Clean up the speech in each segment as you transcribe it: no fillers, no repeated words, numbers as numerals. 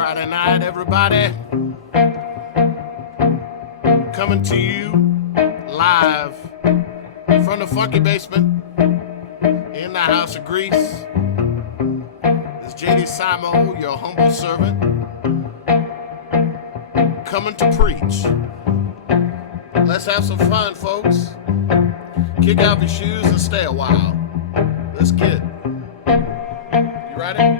Friday night, everybody. Coming to you live from the funky basement in the house of Grease. This is jdsimo, your humble servant, coming to preach. Let's have some fun, folks. Kick out your shoes and stay a while. Let's get it. You ready?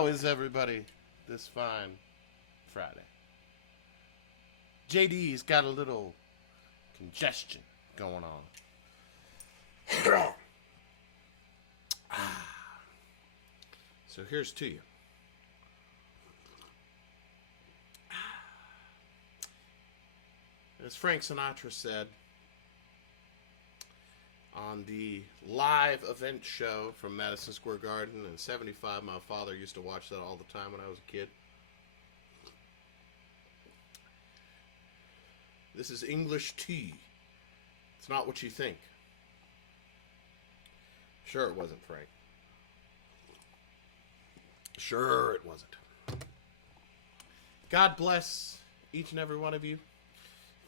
How is everybody this fine Friday? JD's got a little congestion going on. So here's to you. As Frank Sinatra said on the live event show from Madison Square Garden in '75, my father used to watch that all the time when I was a kid. This is English tea. It's not what you think. Sure it wasn't, Frank. Sure it wasn't. God bless each and every one of you.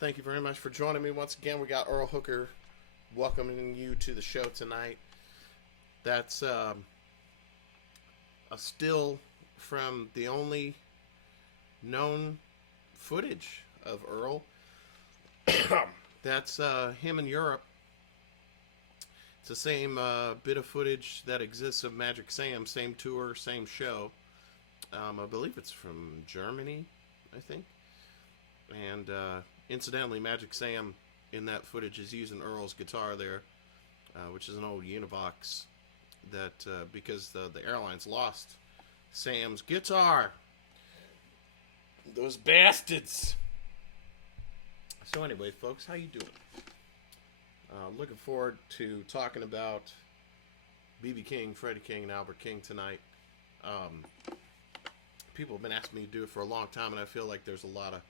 Thank you very much for joining me once again. We got Earl Hooker welcoming you to the show tonight. That's a still from the only known footage of Earl. That's him in Europe. It's the same bit of footage that exists of Magic Sam, same tour, same show. I believe it's from Germany, I think. And incidentally, Magic Sam in that footage is using Earl's guitar there, which is an old Univox that because the airlines lost Sam's guitar. Those bastards. So anyway, folks, how you doing? Looking forward to talking about B.B. King, Freddie King, and Albert King tonight. People have been asking me to do it for a long time, and I feel like there's a lot of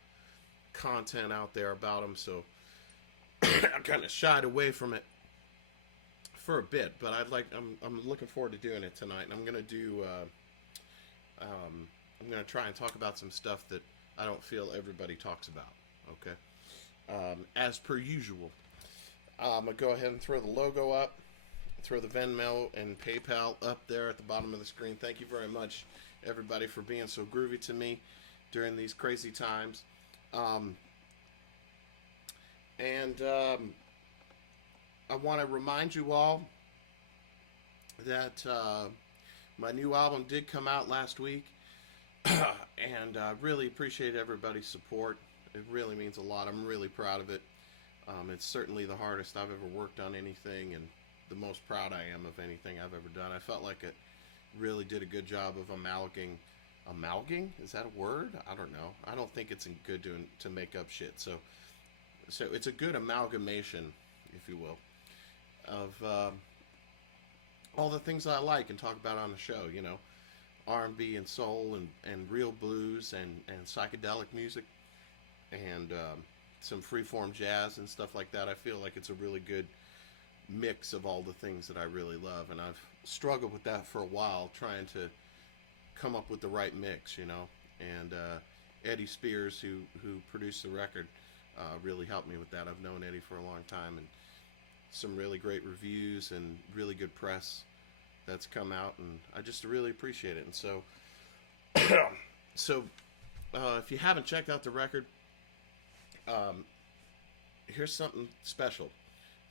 content out there about them, so I kind of shied away from it for a bit. But I'm looking forward to doing it tonight, and I'm gonna do. I'm gonna try and talk about some stuff that I don't feel everybody talks about. Okay, as per usual. I'm going to go ahead and throw the logo up, throw the Venmo and PayPal up there at the bottom of the screen. Thank you very much, everybody, for being so groovy to me during these crazy times. I want to remind you all that my new album did come out last week, and I really appreciate everybody's support. It really means a lot. I'm really proud of it. It's certainly the hardest I've ever worked on anything, and the most proud I am of anything I've ever done. I felt like it really did a good job of amalging? Is that a word? I don't know. I don't think it's good to make up shit. So it's a good amalgamation, if you will, of all the things I like and talk about on the show. You know, R&B and soul and real blues and psychedelic music and some freeform jazz and stuff like that. I feel like it's a really good mix of all the things that I really love, and I've struggled with that for a while, trying to come up with the right mix, you know. And Eddie Spears, who produced the record, really helped me with that. I've known Eddie for a long time, and some really great reviews and really good press that's come out, and I just really appreciate it. And so if you haven't checked out the record, here's something special.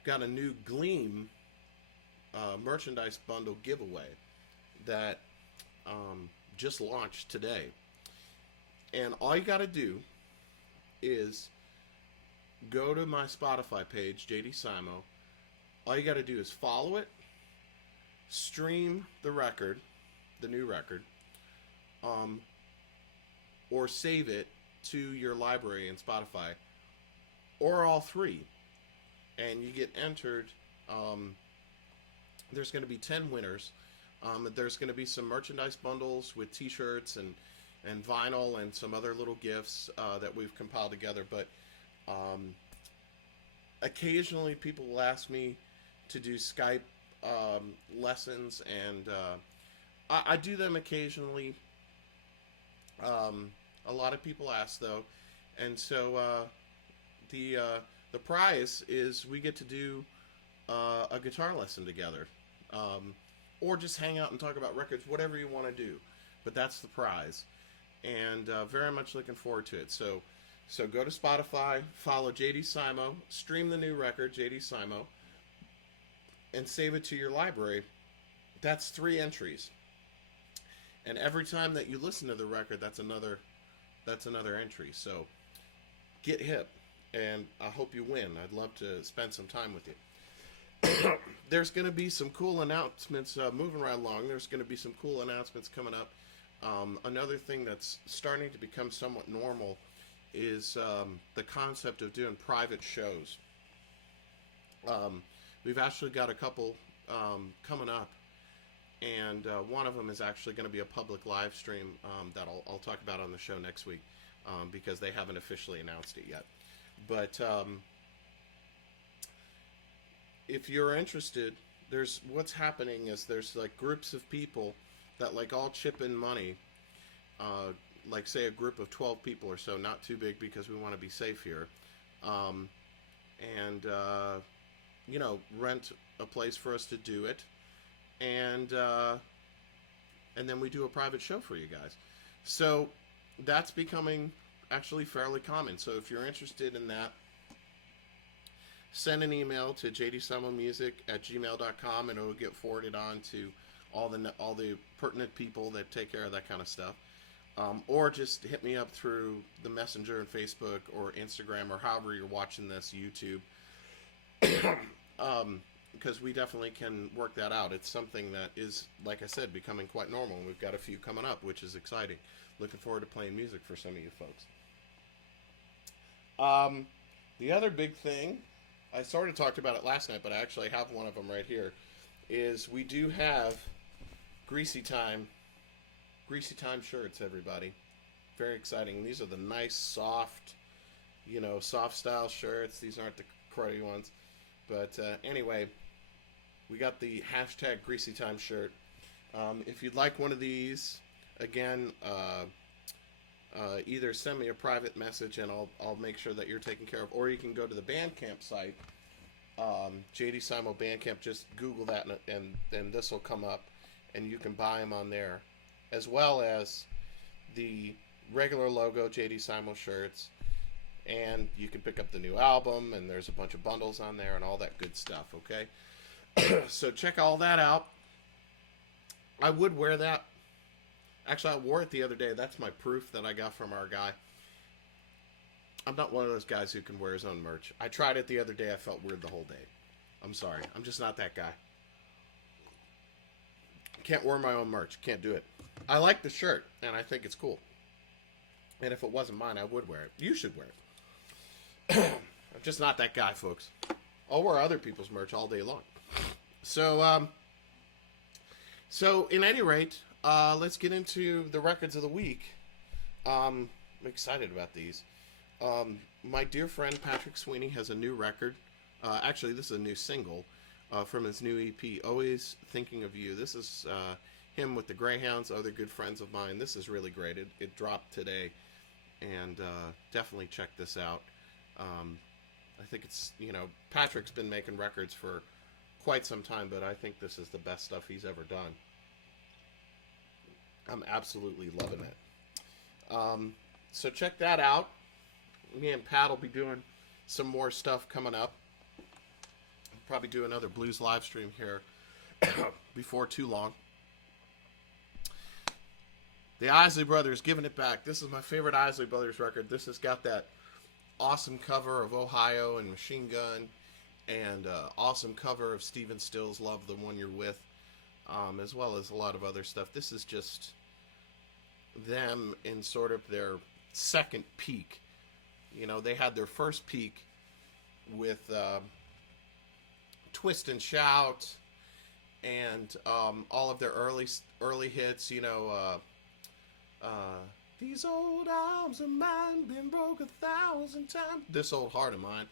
Got a new Gleam merchandise bundle giveaway that just launched today. And all you got to do is go to my Spotify page, JD Simo. All you got to do is follow it, stream the record, the new record, or save it to your library in Spotify, or all three, and you get entered. There's going to be 10 winners. There's going to be some merchandise bundles with t-shirts and vinyl and some other little gifts that we've compiled together. But occasionally people will ask me to do Skype lessons, and I do them occasionally. A lot of people ask, though, and so the prize is we get to do a guitar lesson together, or just hang out and talk about records, whatever you want to do. But that's the prize, and very much looking forward to it. So go to Spotify, follow JD Simo, stream the new record, JD Simo, and save it to your library. That's 3 entries, and every time that you listen to the record, that's another entry. So get hip, and I hope you win. I'd love to spend some time with you. there's going to be some cool announcements moving right along. There's going to be some cool announcements coming up. Another thing that's starting to become somewhat normal is the concept of doing private shows. We've actually got a couple coming up, and one of them is actually going to be a public live stream that I'll talk about on the show next week, because they haven't officially announced it yet. But if you're interested, what's happening is there's like groups of people that like all chip in money, like say a group of 12 people or so, not too big because we want to be safe here, and you know, rent a place for us to do it, and then we do a private show for you guys. So that's becoming actually fairly common. So if you're interested in that, send an email to jdsimomusic@gmail.com, and it'll get forwarded on to all the pertinent people that take care of that kind of stuff. Or just hit me up through the Messenger and Facebook or Instagram or however you're watching this, YouTube. Because we definitely can work that out. It's something that is, like I said, becoming quite normal. And we've got a few coming up, which is exciting. Looking forward to playing music for some of you folks. The other big thing, I sort of talked about it last night, but I actually have one of them right here, is we do have Greasy Time shirts, everybody. Very exciting. These are the nice, soft, soft style shirts. These aren't the cruddy ones. But anyway, we got the hashtag Greasy Time shirt. If you'd like one of these, again, either send me a private message and I'll make sure that you're taken care of, or you can go to the Bandcamp site, JD Simo Bandcamp. Just Google that and then this will come up, and you can buy them on there, as well as the regular logo JD Simo shirts, and you can pick up the new album, and there's a bunch of bundles on there and all that good stuff. Okay, so check all that out. I would wear that. Actually, I wore it the other day. That's my proof that I got from our guy. I'm not one of those guys who can wear his own merch. I tried it the other day. I felt weird the whole day. I'm sorry. I'm just not that guy. Can't wear my own merch. Can't do it. I like the shirt, and I think it's cool. And if it wasn't mine, I would wear it. You should wear it. I'm just not that guy, folks. I'll wear other people's merch all day long. So in any rate, let's get into the records of the week. I'm excited about these. My dear friend Patrick Sweeney has a new record. Actually, this is a new single from his new EP, Always Thinking of You. This is him with the Greyhounds, other good friends of mine. This is really great. It dropped today, and definitely check this out. I think it's, Patrick's been making records for quite some time, but I think this is the best stuff he's ever done. I'm absolutely loving it. So check that out. Me and Pat will be doing some more stuff coming up. Probably do another blues live stream here before too long. The Isley Brothers, Giving It Back. This is my favorite Isley Brothers record. This has got that awesome cover of Ohio and Machine Gun, and awesome cover of Stephen Stills' Love the One You're With, as well as a lot of other stuff. This is just them in sort of their second peak. They had their first peak with Twist and Shout and all of their early hits. These old arms of mine been broke 1,000 times. This old heart of mine.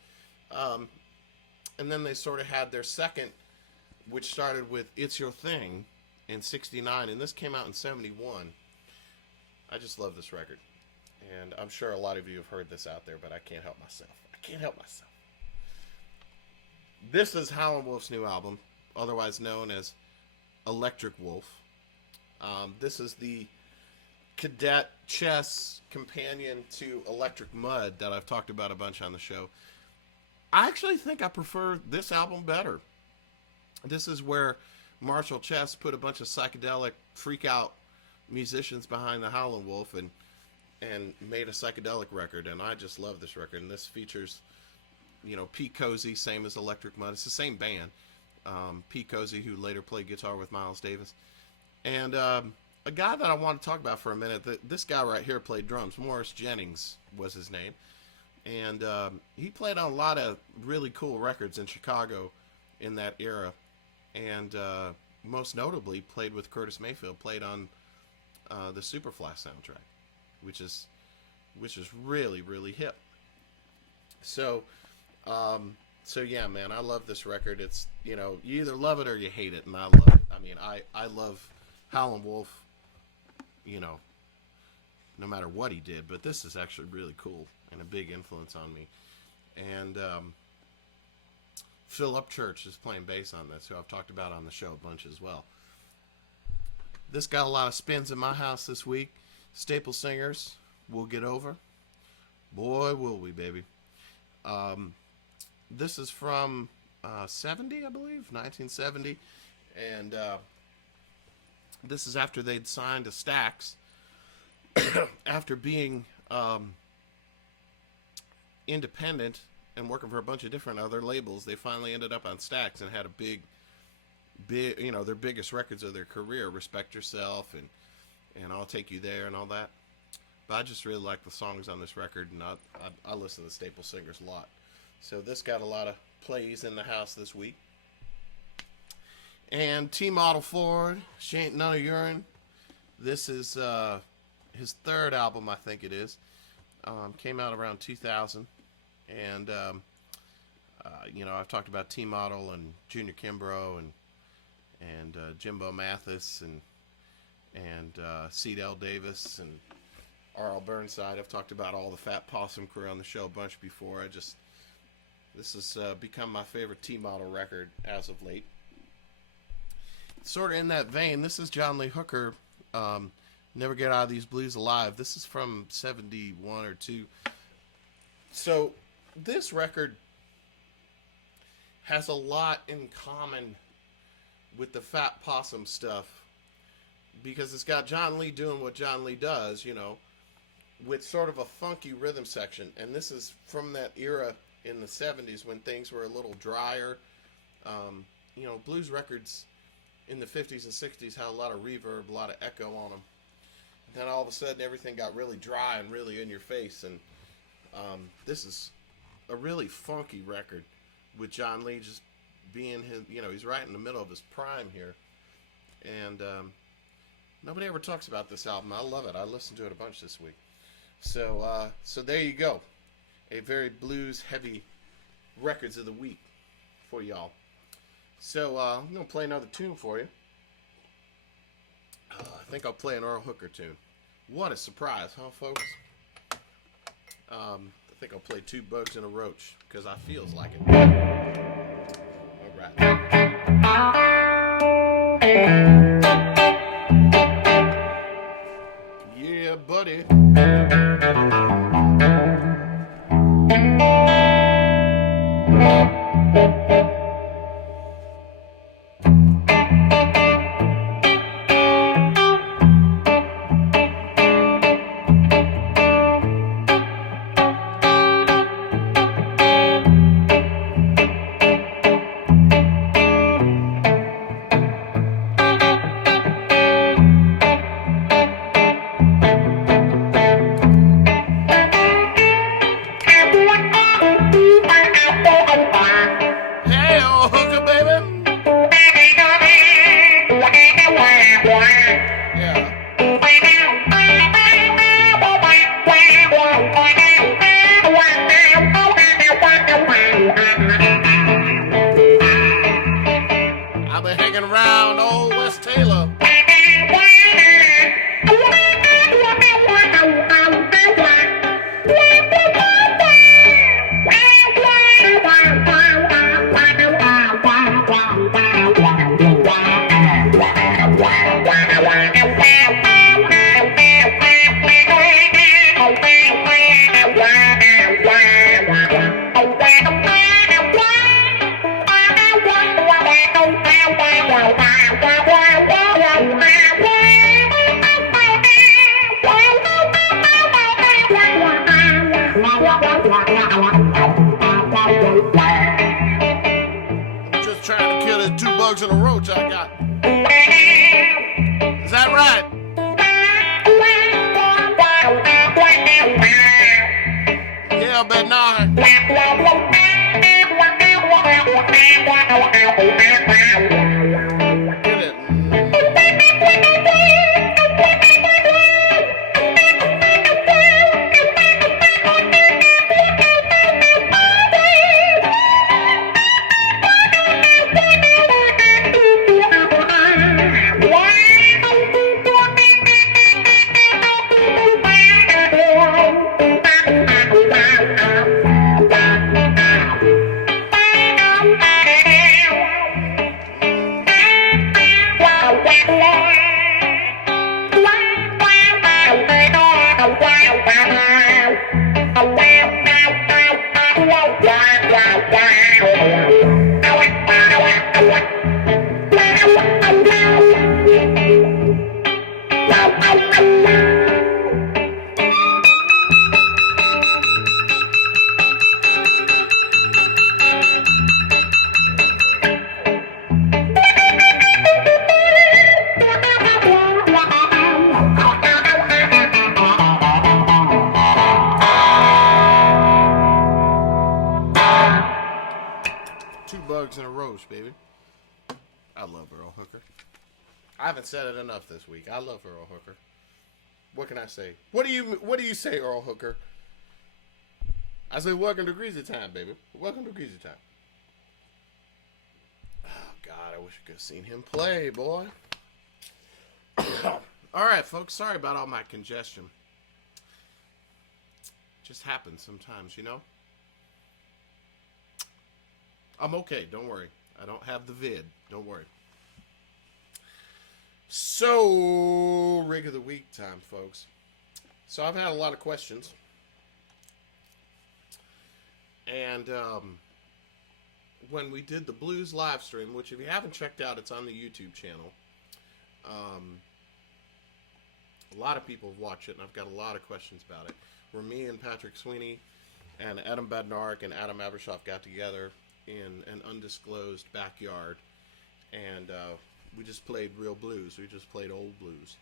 And then they sort of had their second, which started with It's Your Thing in 69, and this came out in 71. I just love this record. And I'm sure a lot of you have heard this out there, but I can't help myself. This is Howlin' Wolf's new album, otherwise known as Electric Wolf. This is the cadet chess companion to Electric Mud that I've talked about a bunch on the show. I actually think I prefer this album better. This is where Marshall Chess put a bunch of psychedelic freak-out musicians behind the Howlin' Wolf and made a psychedelic record, and I just love this record. And this features, Pete Cozy, same as Electric Mud. It's the same band, Pete Cozy, who later played guitar with Miles Davis. And a guy that I want to talk about for a minute, this guy right here played drums. Morris Jennings was his name. And he played on a lot of really cool records in Chicago in that era. And most notably played with Curtis Mayfield, played on the Superfly soundtrack, which is really, really hip. So yeah, man, I love this record. It's, you either love it or you hate it, and I love it. I mean, I love Howlin' Wolf, no matter what he did, but this is actually really cool and a big influence on me. And Philip Church is playing bass on this, who I've talked about on the show a bunch as well. This got a lot of spins in my house this week. Staple Singers, We'll Get Over. Boy, will we, baby. This is from 70, I believe, 1970. And this is after they'd signed to Stax. After being independent and working for a bunch of different other labels, they finally ended up on Stax and had a big, their biggest records of their career, Respect Yourself and I'll Take You There and all that. But I just really like the songs on this record, and I listen to the Staple Singers a lot. So this got a lot of plays in the house this week. And T Model Ford, She Ain't None of Urine. This is his third album, I think it is. Came out around 2000. And, I've talked about T Model and Junior Kimbrough and Jimbo Mathis and Cedell Davis and R.L. Burnside. I've talked about all the Fat Possum crew on the show a bunch before. This has become my favorite T Model record as of late. Sort of in that vein, this is John Lee Hooker, Never Get Out of These Blues Alive. This is from 71 or 2. So this record has a lot in common with the Fat Possum stuff, because it's got John Lee doing what John Lee does, with sort of a funky rhythm section. And this is from that era in the 70s when things were a little drier. Blues records in the 50s and 60s had a lot of reverb, a lot of echo on them. And then all of a sudden everything got really dry and really in your face. And this is a really funky record with John Lee just being his, he's right in the middle of his prime here. And nobody ever talks about this album. I love it. I listened to it a bunch this week. So there you go. A very blues heavy records of the week for y'all. So I'm going to play another tune for you. I think I'll play an Earl Hooker tune. What a surprise, huh, folks? I think I'll play Two Bugs and a Roach because I feels like it. All right. Yeah, buddy. Just trying to kill this bugs and a roach I got. Is that right? Yeah, but not. Get it. 2 bugs in a roach, baby. I love Earl Hooker. I haven't said it enough this week. I love Earl Hooker. What can I say? What do you say, Earl Hooker? I say, welcome to Greasy Time, baby. Welcome to Greasy Time. Oh, God, I wish I could have seen him play, boy. All right, folks. Sorry about all my congestion. Just happens sometimes, you know? I'm okay. Don't worry. I don't have the vid. Don't worry. So, rig of the week time, folks. So, I've had a lot of questions. And when we did the blues live stream, which if you haven't checked out, it's on the YouTube channel. A lot of people have watched it, and I've got a lot of questions about it. Where me and Patrick Sweeney and Adam Bednark and Adam Abershoff got together in an undisclosed backyard, and we just played real blues. We just played old blues.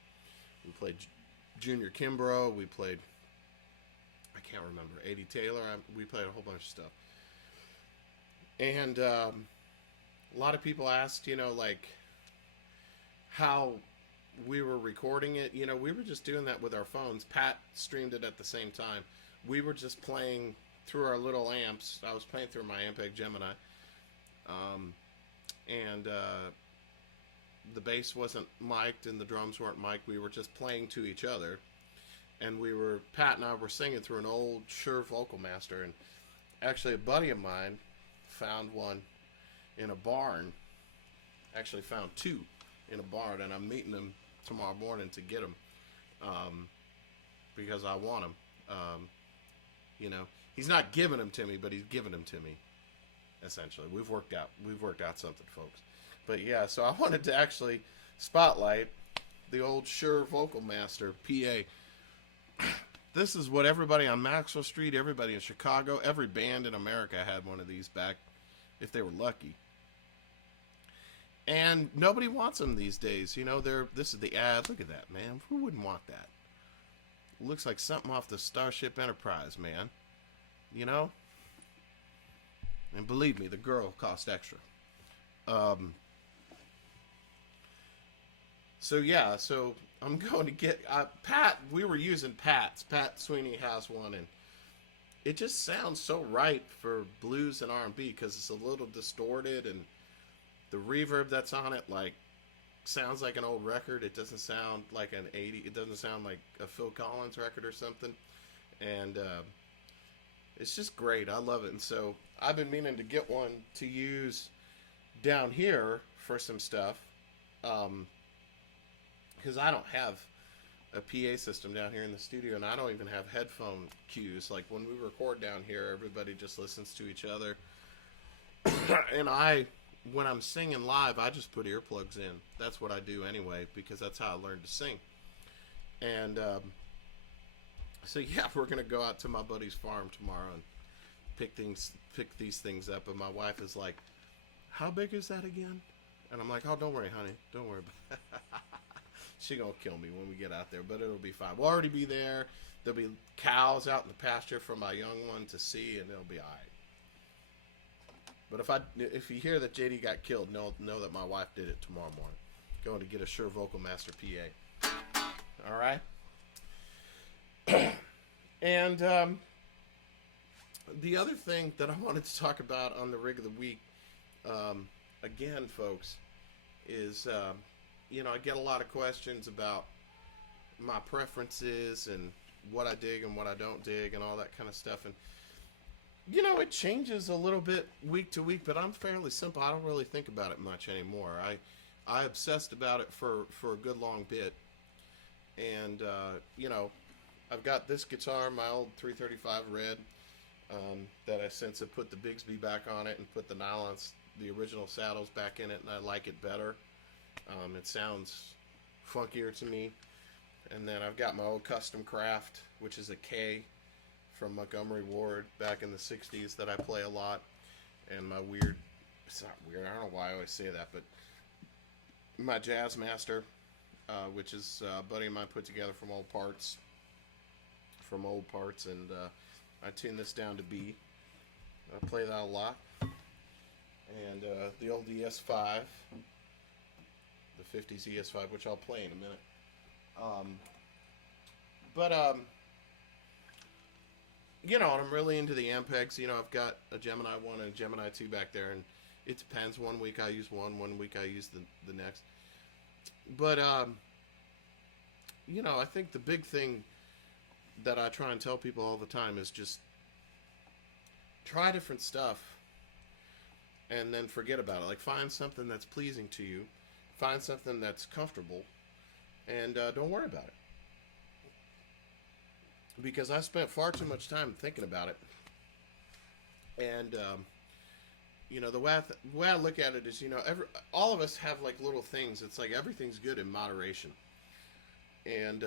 We played Junior Kimbrough. We played, I can't remember, A.D. Taylor. We played a whole bunch of stuff. And a lot of people asked, you know, like, how we were recording it. You know, we were just doing that with our phones. Pat streamed it at the same time. We were just playing through our little amps. I was playing through my Ampeg Gemini. The bass wasn't mic'd and the drums weren't mic'd. We were just playing to each other. And Pat and I were singing through an old Shure Vocal Master. And actually a buddy of mine found one in a barn. Actually found 2 in a barn, and I'm meeting him tomorrow morning to get them. Because I want them. You know, he's not giving them to me, but he's giving them to me. Essentially, we've worked out something, folks. But yeah, so I wanted to actually spotlight the old Shure Vocal Master PA. This is what everybody on Maxwell Street, everybody in Chicago, every band in America had one of these back, if they were lucky. And nobody wants them these days. You know, this is the ad. Look at that, man. Who wouldn't want that? Looks like something off the Starship Enterprise, man. You know? And believe me, the girl cost extra. So I'm going to get Pat. We were using Pat's. Pat Sweeney has one, and it just sounds so right for blues and R&B because it's a little distorted, and the reverb that's on it sounds like an old record. It doesn't sound like an 80. It doesn't sound like a Phil Collins record or something, and it's just great. I love it, and so I've been meaning to get one to use down here for some stuff. Because I don't have a PA system down here in the studio, and I don't even have headphone cues. Like when we record down here, everybody just listens to each other. And when I'm singing live, I just put earplugs in. That's what I do anyway, because that's how I learned to sing. And so yeah, we're gonna go out to my buddy's farm tomorrow and pick these things up. And my wife is like, "How big is that again?" And I'm like, oh, don't worry, honey. Don't worry about it. She gonna kill me when we get out there, but it'll be fine. We'll already be there. There'll be cows out in the pasture for my young one to see, and it'll be all right. But if you hear that JD got killed, know that my wife did it tomorrow morning. Going to get a Shure Vocal Master PA. All right. And the other thing that I wanted to talk about on the rig of the week, again, folks, is I get a lot of questions about my preferences and what I dig and what I don't dig and all that kind of stuff. And it changes a little bit week to week, but I'm fairly simple. I don't really think about it much anymore. I obsessed about it for a good long bit. And, I've got this guitar, my old 335 Red, that I since have put the Bigsby back on it and put the nylons, the original saddles back in it, and I like it better. It sounds funkier to me. And then I've got my old Custom Craft, which is a K from Montgomery Ward back in the 60s that I play a lot. And my weird, it's not weird, I don't know why I always say that, but my Jazz Master, which is a buddy of mine put together from old parts, and I tune this down to B. I play that a lot. And the old ES5, the 50s ES5, which I'll play in a minute. And I'm really into the Ampegs. I've got a Gemini 1 and a Gemini 2 back there, and it depends. One week I use one week I use the next. But, I think the big thing that I try and tell people all the time is just try different stuff and then forget about it. Like, find something that's pleasing to you, find something that's comfortable, and don't worry about it. Because I spent far too much time thinking about it. And, the way I look at it is, all of us have, like, little things. It's like everything's good in moderation. And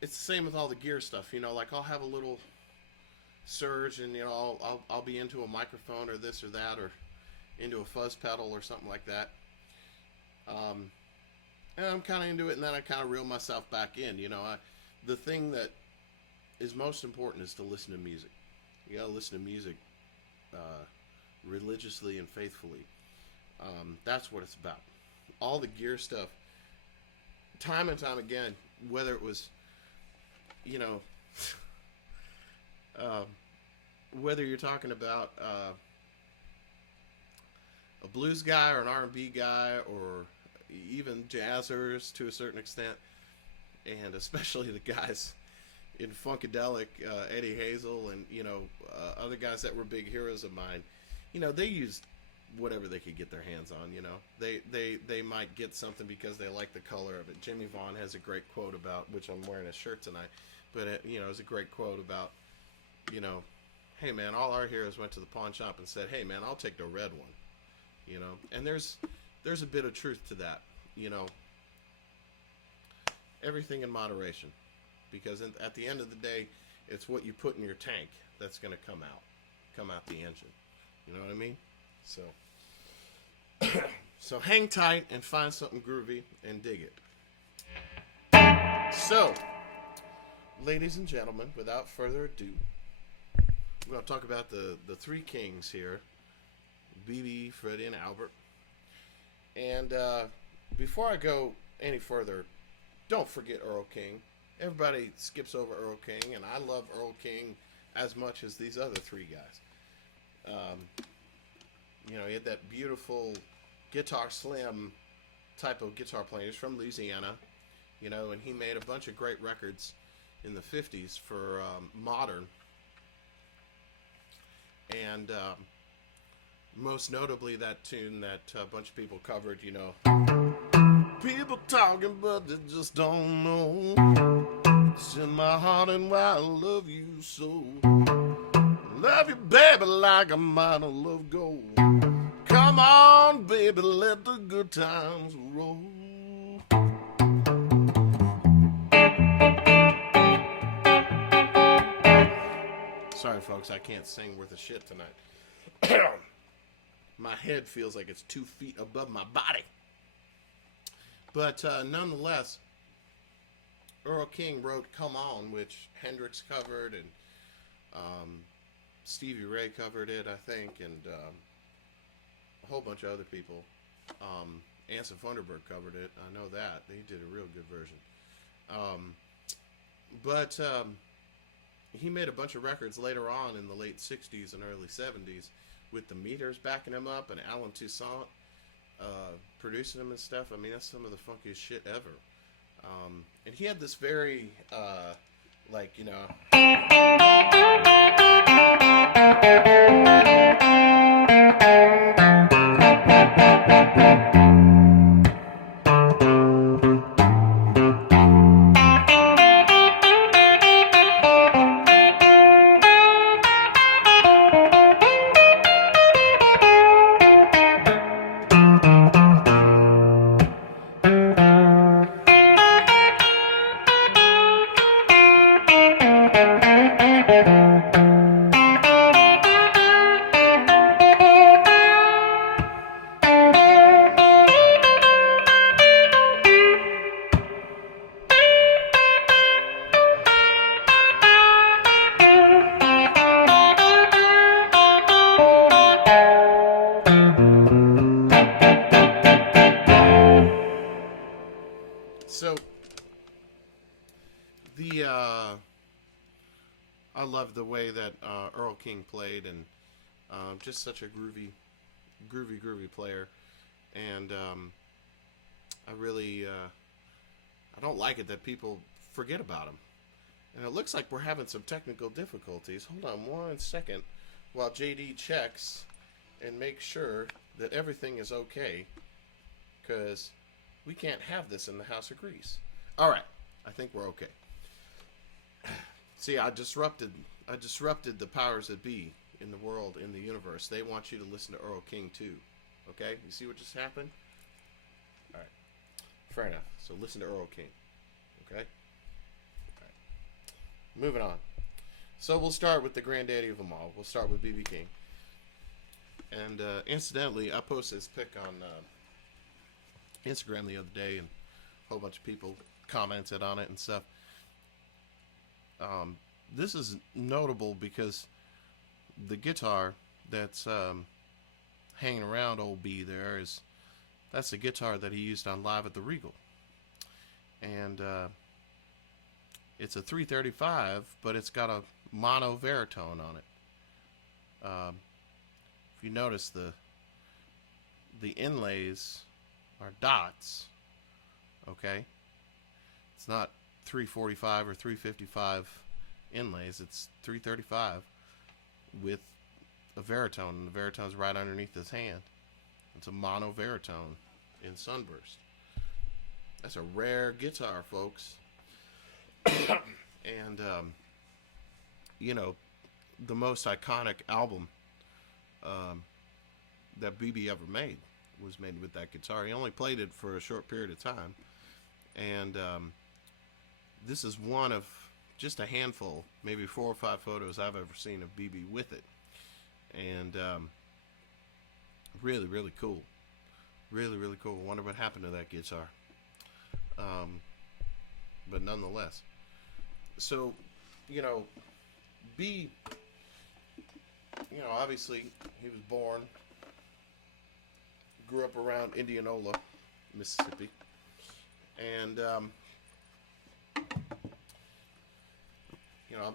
it's the same with all the gear stuff. Like, I'll have a little surge, and, I'll be into a microphone or this or that, or into a fuzz pedal or something like that. And I'm kind of into it, and then I kind of reel myself back in. The thing that is most important is to listen to music. You gotta listen to music religiously and faithfully. That's what it's about. All the gear stuff, time and time again, whether it was, whether you're talking about a blues guy or an R&B guy or even jazzers to a certain extent, and especially the guys in Funkadelic, Eddie Hazel, and other guys that were big heroes of mine. They used whatever they could get their hands on. They might get something because they like the color of it. Jimmy Vaughn has a great quote about, which I'm wearing a shirt tonight, but it's a great quote about, hey man, all our heroes went to the pawn shop and said, hey man, I'll take the red one. And there's a bit of truth to that. Everything in moderation, because at the end of the day, it's what you put in your tank that's going to come out the engine. You know what I mean? So hang tight and find something groovy and dig it. So, ladies and gentlemen, without further ado, we're going to talk about the three kings here, BB, Freddie, and Albert. And before I go any further, don't forget Earl King. Everybody skips over Earl King, and I love Earl King as much as these other three guys. He had that beautiful guitar slim type of guitar playing. He's from Louisiana, and he made a bunch of great records in the 50s for modern. And most notably that tune that a bunch of people covered, people talking but they just don't know. It's in my heart and why I love you so. Love you, baby, like I might have loved gold. Come on, baby, let the good times roll. Sorry, folks, I can't sing worth a shit tonight. My head feels like it's 2 feet above my body. But nonetheless, Earl King wrote "Come On," which Hendrix covered, and Stevie Ray covered it, I think, and a whole bunch of other people. Anson Funderburg covered it. I know that. They did a real good version. But he made a bunch of records later on in the late 60s and early 70s with the Meters backing him up and Alan Toussaint producing him and stuff. I mean, that's some of the funkiest shit ever. And he had this very, like, you know... So, I love the way that Earl King played, and just such a groovy player. And I really, I don't like it that people forget about him. And it looks like we're having some technical difficulties. Hold on 1 second while JD checks and makes sure that everything is okay, because we can't have this in the House of Grease. All right, I think we're okay. See, I disrupted the powers that be in the world, in the universe. They want you to listen to Earl King too. Okay, you see what just happened? All right, fair enough. So listen to Earl King. Okay. All right. Moving on. So we'll start with the granddaddy of them all. We'll start with B.B. King. And incidentally, I posted this pic on Instagram the other day, and a whole bunch of people commented on it and stuff. This is notable because the guitar that's hanging around old B there that's the guitar that he used on Live at the Regal, and it's a 335, but it's got a mono baritone on it. If you notice, the inlays are dots. Okay, it's not 345 or 355 inlays. It's 335 with a baritone, and the baritone's right underneath his hand. It's a mono baritone in Sunburst. That's a rare guitar, folks. And you know, the most iconic album that BB ever made was made with that guitar. He only played it for a short period of time, and this is one of just a handful, maybe 4 or 5 photos I've ever seen of BB with it. And really, really cool. Really, really cool. Wonder what happened to that guitar. But nonetheless. So, you know, B, you know, obviously he was born, grew up around Indianola, Mississippi. And you know,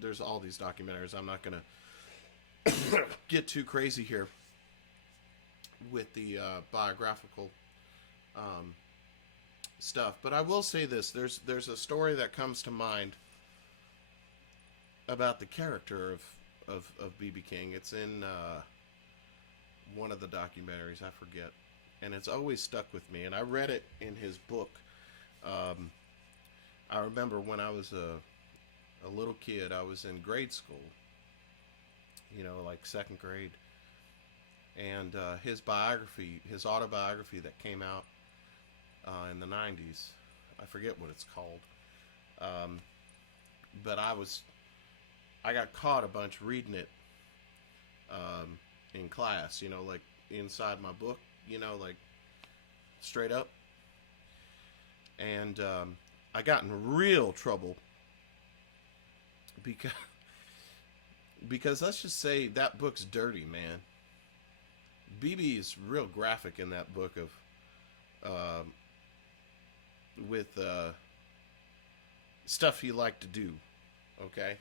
there's all these documentaries. I'm not gonna get too crazy here with the biographical stuff, but I will say this: there's a story that comes to mind about the character of B.B. King. It's in one of the documentaries, I forget, and it's always stuck with me. And I read it in his book. I remember when I was a little kid, I was in grade school, you know, like 2nd grade, and his autobiography that came out in the 90s, I forget what it's called, but I got caught a bunch reading it in class, you know, like inside my book, you know, like straight up. And I got in real trouble because let's just say that book's dirty, man. BB is real graphic in that book of with stuff he liked to do. Okay.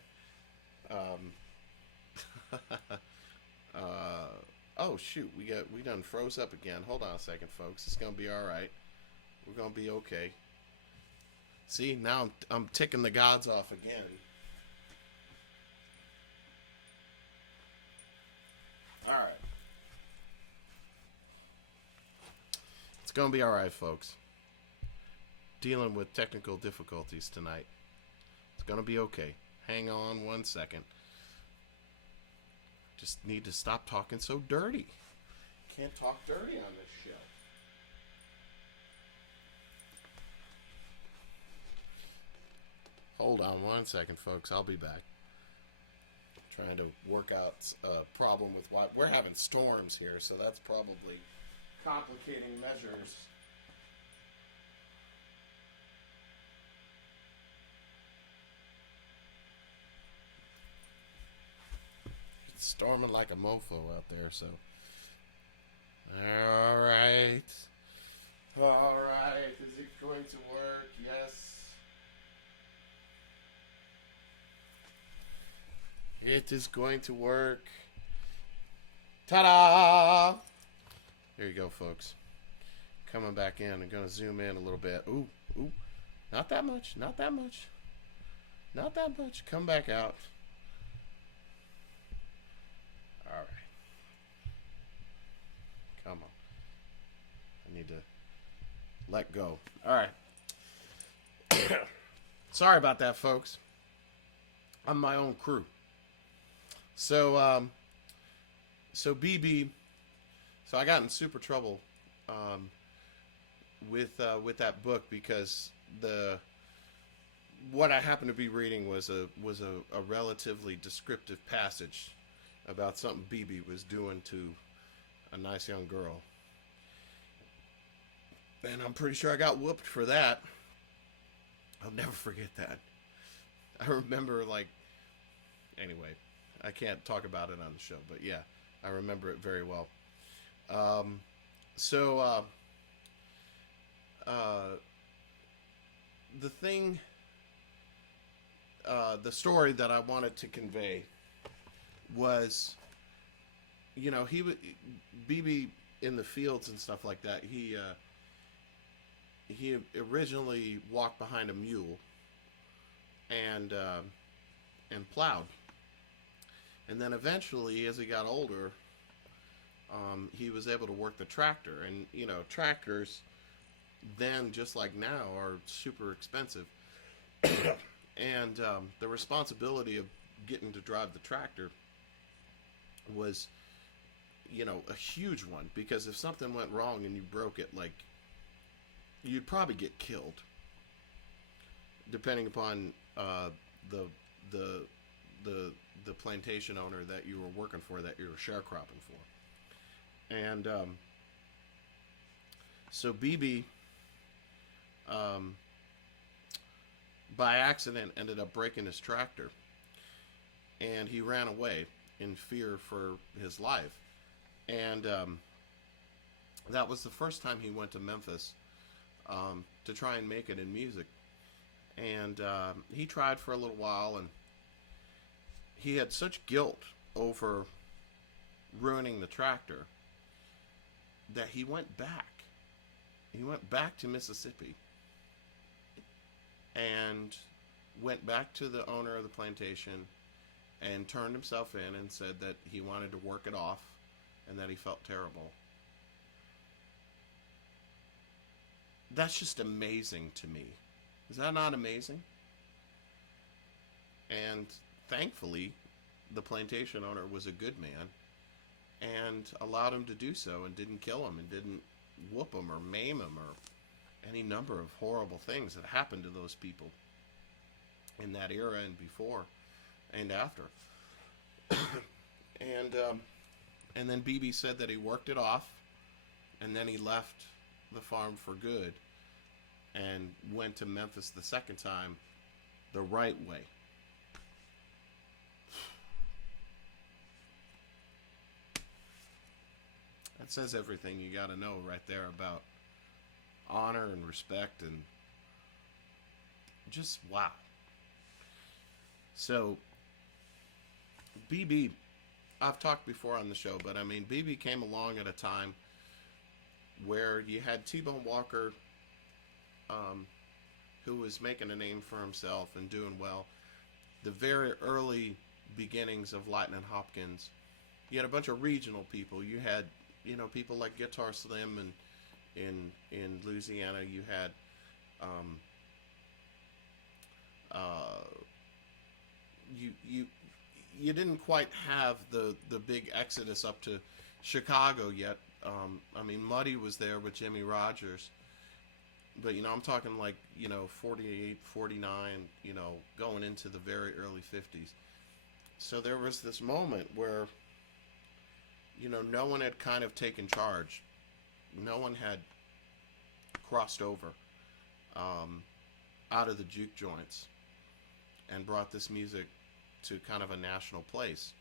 Oh shoot, we done froze up again. Hold on a second, folks. It's gonna be all right. We're gonna be okay. See, now I'm ticking the gods off again. All right. It's gonna be all right, folks. Dealing with technical difficulties tonight. It's gonna be okay. Hang on one second. Just need to stop talking so dirty. Can't talk dirty on this show. Hold on one second, folks. I'll be back. Trying to work out a problem with why we're having storms here, so that's probably complicating measures. It's storming like a mofo out there, so. All right. All right. Is it going to work? Yes. It is going to work. Ta-da! There you go, folks. Coming back in. I'm going to zoom in a little bit. Ooh, ooh. Not that much. Not that much. Not that much. Come back out. All right. Come on. I need to let go. All right. Sorry about that, folks. I'm my own crew. So, so BB, so I got in super trouble with that book because what I happened to be reading was a relatively descriptive passage about something BB was doing to a nice young girl, and I'm pretty sure I got whooped for that. I'll never forget that. I remember, like, anyway. I can't talk about it on the show, but yeah, I remember it very well. The thing, the story that I wanted to convey was, you know, BB in the fields and stuff like that. He originally walked behind a mule and plowed. And then eventually, as he got older, he was able to work the tractor. And, you know, tractors then, just like now, are super expensive. And the responsibility of getting to drive the tractor was, you know, a huge one. Because if something went wrong and you broke it, like, you'd probably get killed. Depending upon the plantation owner that you were working for, that you were sharecropping for. And so BB, by accident, ended up breaking his tractor, and he ran away in fear for his life. And that was the first time he went to Memphis to try and make it in music. And he tried for a little while, and he had such guilt over ruining the tractor that he went back. He went back to Mississippi and went back to the owner of the plantation and turned himself in and said that he wanted to work it off and that he felt terrible. That's just amazing to me. Is that not amazing? And thankfully, the plantation owner was a good man and allowed him to do so and didn't kill him and didn't whoop him or maim him or any number of horrible things that happened to those people in that era and before and after. And then BB said that he worked it off, and then he left the farm for good and went to Memphis the second time the right way. That says everything you got to know right there about honor and respect and just wow. So BB, I've talked before on the show, but I mean, BB came along at a time where you had T-Bone Walker, who was making a name for himself and doing well. The very early beginnings of Lightning Hopkins. You had a bunch of regional people. You had, people like Guitar Slim and in Louisiana. You had you didn't quite have the big exodus up to Chicago yet. I mean, Muddy was there with Jimmy Rogers, but I'm talking like 48, 49, going into the very early 50s. So there was this moment where no one had kind of taken charge. No one had crossed over out of the juke joints and brought this music to kind of a national place.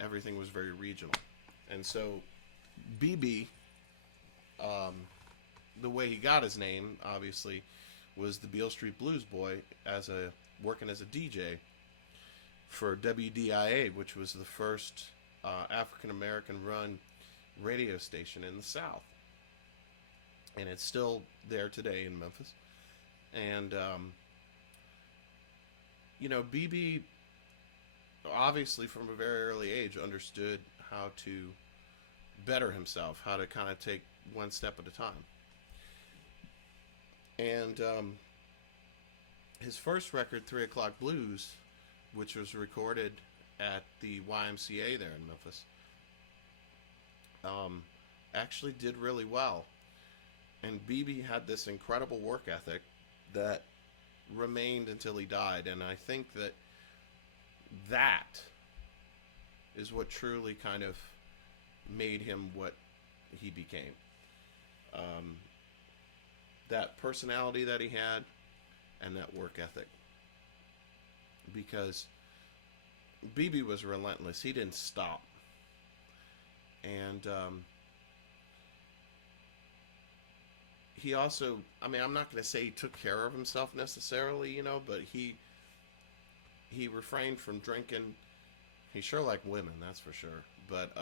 Everything was very regional. And so BB, the way he got his name, obviously, was the Beale Street Blues Boy working as a DJ for WDIA, which was the first African-American run radio station in the South. And it's still there today in Memphis. And, BB, obviously from a very early age, understood how to better himself, how to kind of take one step at a time. And his first record, 3 O'Clock Blues, which was recorded at the YMCA there in Memphis, actually did really well. And BB had this incredible work ethic that remained until he died. And I think that is what truly kind of made him what he became. That personality that he had and that work ethic. Because BB was relentless. He didn't stop. And he also, I'm not going to say he took care of himself necessarily, but he refrained from drinking. He sure liked women, that's for sure. But,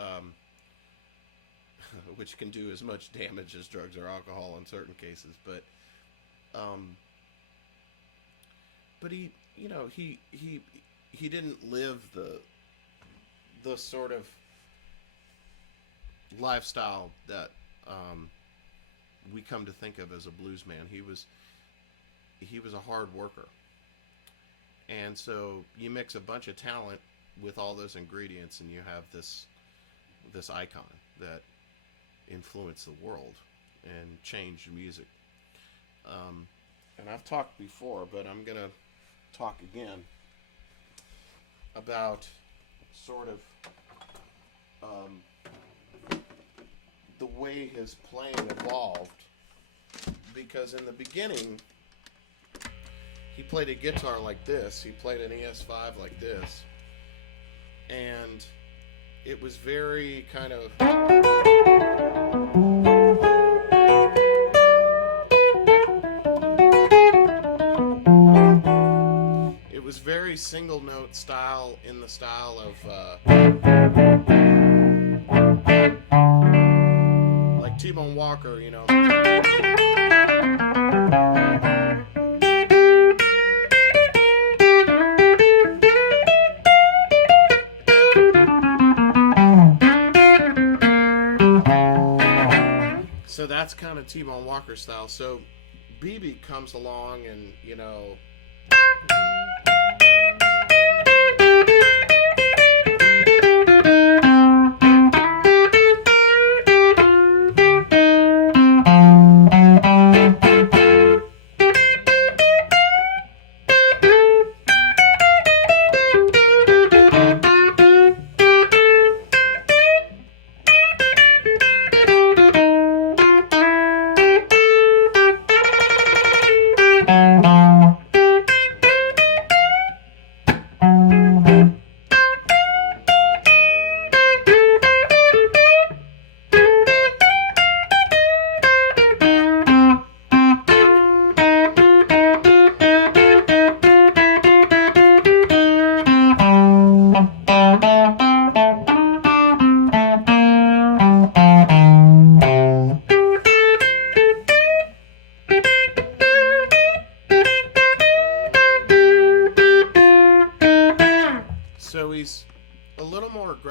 which can do as much damage as drugs or alcohol in certain cases. But he, he didn't live the sort of lifestyle that we come to think of as a blues man. He was a hard worker. And so you mix a bunch of talent with all those ingredients and you have this icon that influenced the world and changed music. And I've talked before, but I'm going to talk again about sort of the way his playing evolved, because in the beginning he played a guitar like this, he played an ES5 like this, and it was very kind of very single note style, in the style of like T-Bone Walker, So that's kind of T-Bone Walker style. So BB comes along and,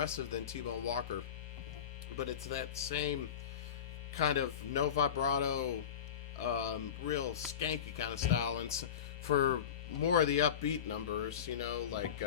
aggressive than T-Bone Walker, but it's that same kind of no vibrato, real skanky kind of style. And for more of the upbeat numbers, you know, like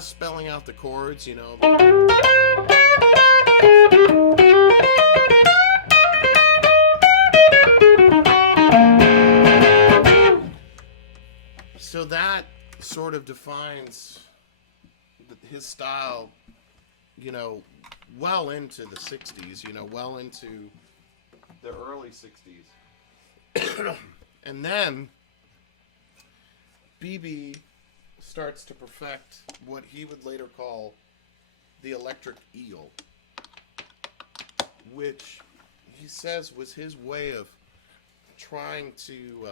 spelling out the chords, you know. So that sort of defines his style, you know, well into the 60s, you know, well into the early 60s. And then BB starts to perfect what he would later call the electric eel, which he says was his way of trying to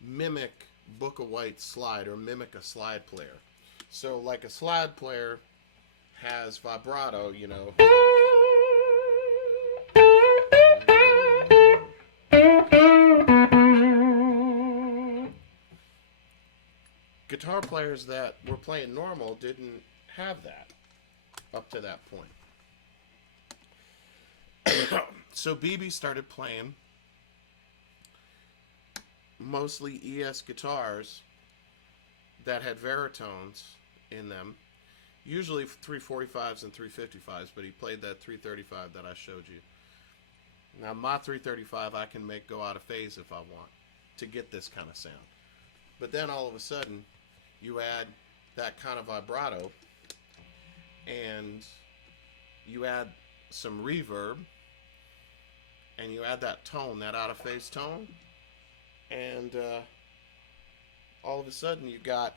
mimic Book of White slide, or mimic a slide player. So like a slide player has vibrato, you know. Guitar players that were playing normal didn't have that up to that point. So BB started playing mostly ES guitars that had varitones in them, usually 345s and 355s, but he played that 335 that I showed you. Now my 335 I can make go out of phase if I want to get this kind of sound. But then all of a sudden you add that kind of vibrato and you add some reverb and you add that tone, that out of phase tone, and all of a sudden you got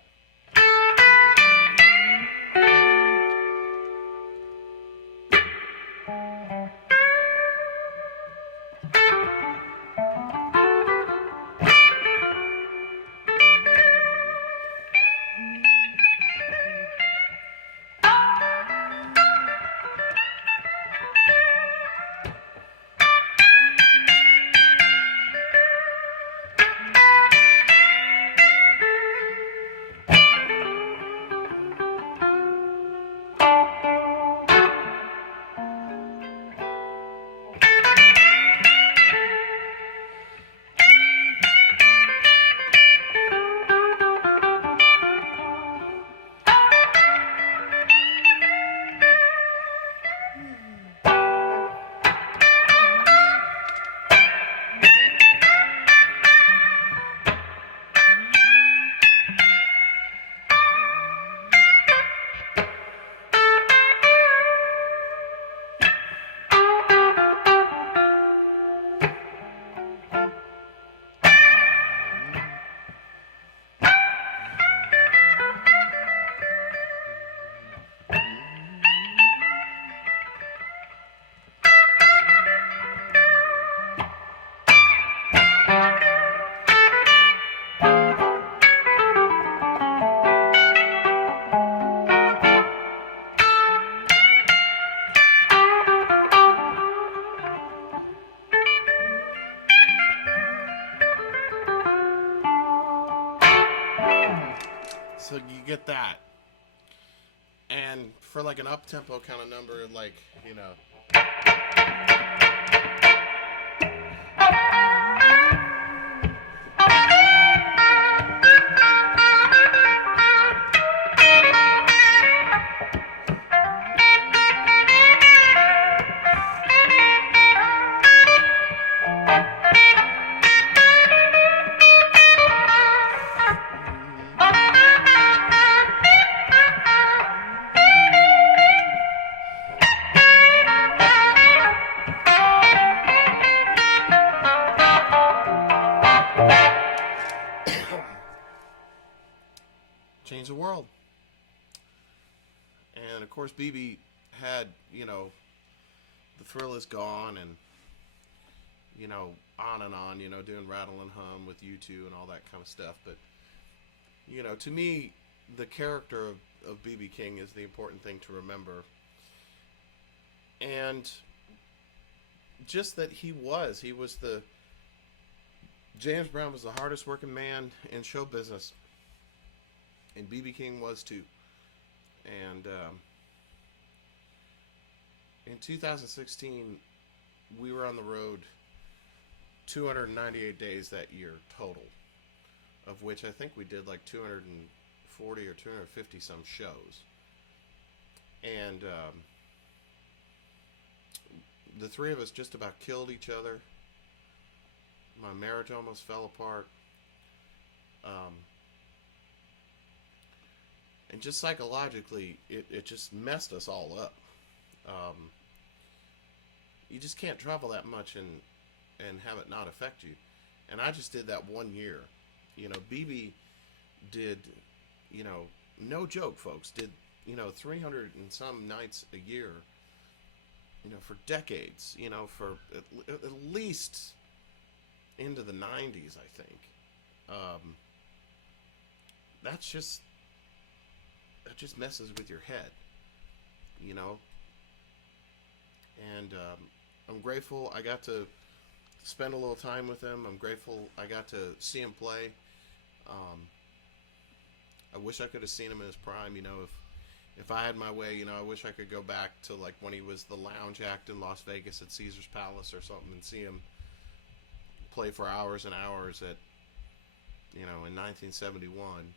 so you get that. And for like an up-tempo kind of number, like, you know, change the world. And of course, BB had, The Thrill Is Gone, and, on and on, doing Rattle and Hum with U2 and all that kind of stuff. But, to me, the character of BB King is the important thing to remember. And just that he was James Brown was the hardest working man in show business. And BB King was too. And in 2016, we were on the road 298 days that year total, of which I think we did like 240 or 250 some shows. And the three of us just about killed each other. My marriage almost fell apart. And just psychologically, it just messed us all up. You just can't travel that much and have it not affect you. And I just did that 1 year. BB did, no joke, folks, did, 300 and some nights a year, for decades, for at least into the 90s, I think. That just messes with your head, and I'm grateful I got to spend a little time with him. I'm grateful I got to see him play. I wish I could have seen him in his prime. If I had my way, I wish I could go back to like when he was the lounge act in Las Vegas at Caesar's Palace or something and see him play for hours and hours at, in 1971.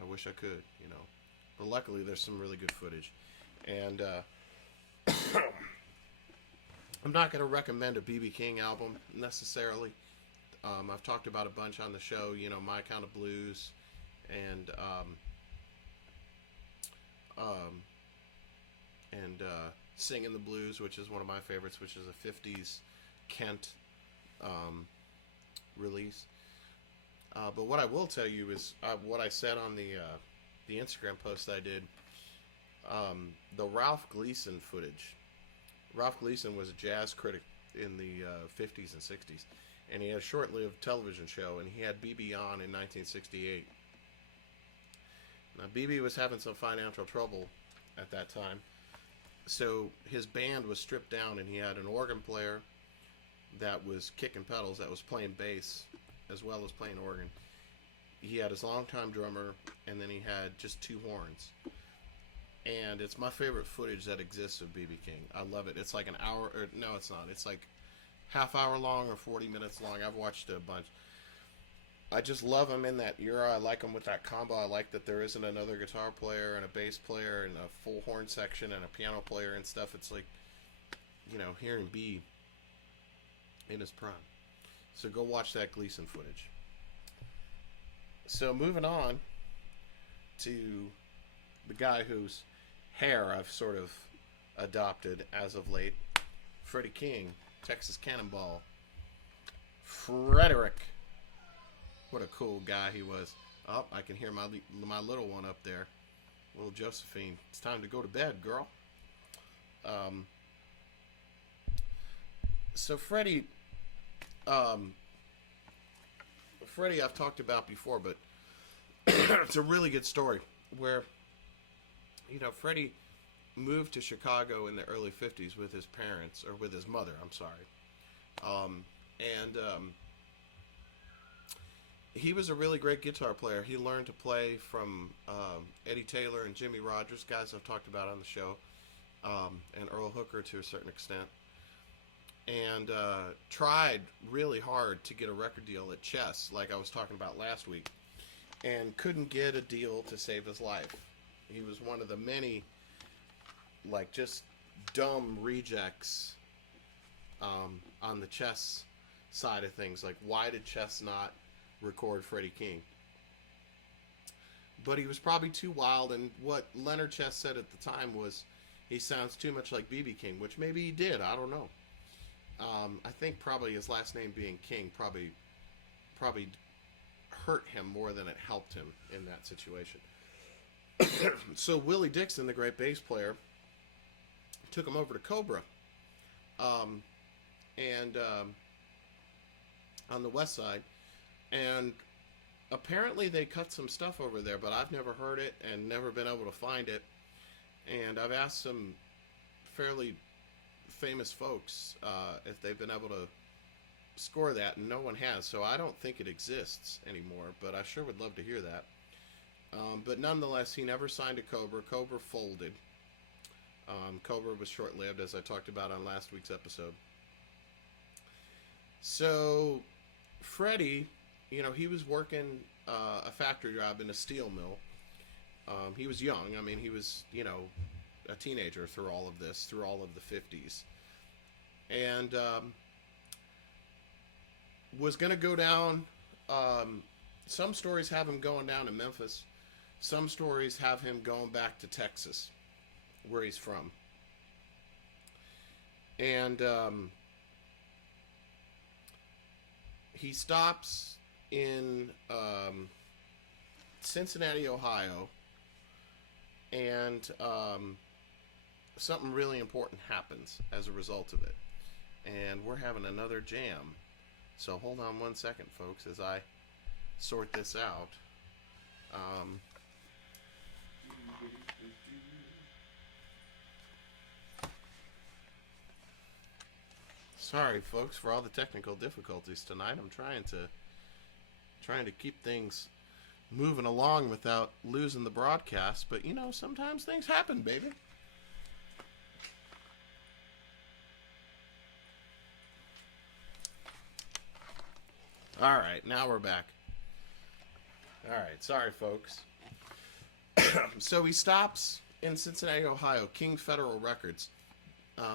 I wish I could, but luckily there's some really good footage. And I'm not going to recommend a BB King album necessarily. I've talked about a bunch on the show, My Kind of Blues, and Singing the Blues, which is one of my favorites, which is a 50s Kent release. But what I will tell you is what I said on the Instagram post I did. The Ralph Gleason footage. Ralph Gleason was a jazz critic in the 50s and 60s, and he had a short-lived television show, and he had BB on in 1968. Now, BB was having some financial trouble at that time, so his band was stripped down, and he had an organ player that was kicking pedals, that was playing bass, as well as playing organ. He had his longtime drummer, and then he had just two horns. And it's my favorite footage that exists of BB King. I love it. It's like an hour, or no, it's not. It's like half hour long or 40 minutes long. I've watched it a bunch. I just love him in that era. I like him with that combo. I like that there isn't another guitar player and a bass player and a full horn section and a piano player and stuff. It's like, hearing B in his prime. So go watch that Gleason footage. So moving on to the guy whose hair I've sort of adopted as of late, Freddie King, Texas Cannonball. Frederick. What a cool guy he was. Oh, I can hear my little one up there. Little Josephine. It's time to go to bed, girl. So Freddie, I've talked about before, but it's a really good story where, Freddie moved to Chicago in the early 50s with his parents, or with his mother, I'm sorry. He was a really great guitar player. He learned to play from Eddie Taylor and Jimmy Rogers, guys I've talked about on the show, and Earl Hooker to a certain extent. And tried really hard to get a record deal at Chess, like I was talking about last week, and couldn't get a deal to save his life. He was one of the many, just dumb rejects on the Chess side of things. Like, why did Chess not record Freddie King? But he was probably too wild, and what Leonard Chess said at the time was, he sounds too much like BB King, which maybe he did, I don't know. I think probably his last name being King probably hurt him more than it helped him in that situation. So Willie Dixon, the great bass player, took him over to Cobra, and on the west side, and apparently they cut some stuff over there, but I've never heard it and never been able to find it. And I've asked some fairly famous folks if they've been able to score that, and no one has, so I don't think it exists anymore, but I sure would love to hear that. But nonetheless, he never signed to Cobra. Cobra folded. Cobra was short-lived, as I talked about on last week's episode. So Freddie, you know, he was working a factory job in a steel mill. He was young. I mean, he was, you know, a teenager through all of this, through all of the 50s. And was going to go down. Some stories have him going down to Memphis. Some stories have him going back to Texas, where he's from. And he stops in Cincinnati, Ohio, and something really important happens as a result of it. And we're having another jam. So hold on one second, folks, as I sort this out. Sorry, folks, for all the technical difficulties tonight. I'm trying to keep things moving along without losing the broadcast, but you know, sometimes things happen, baby. All right, now we're back. All right, sorry, folks. So he stops in Cincinnati, Ohio, King Federal Records.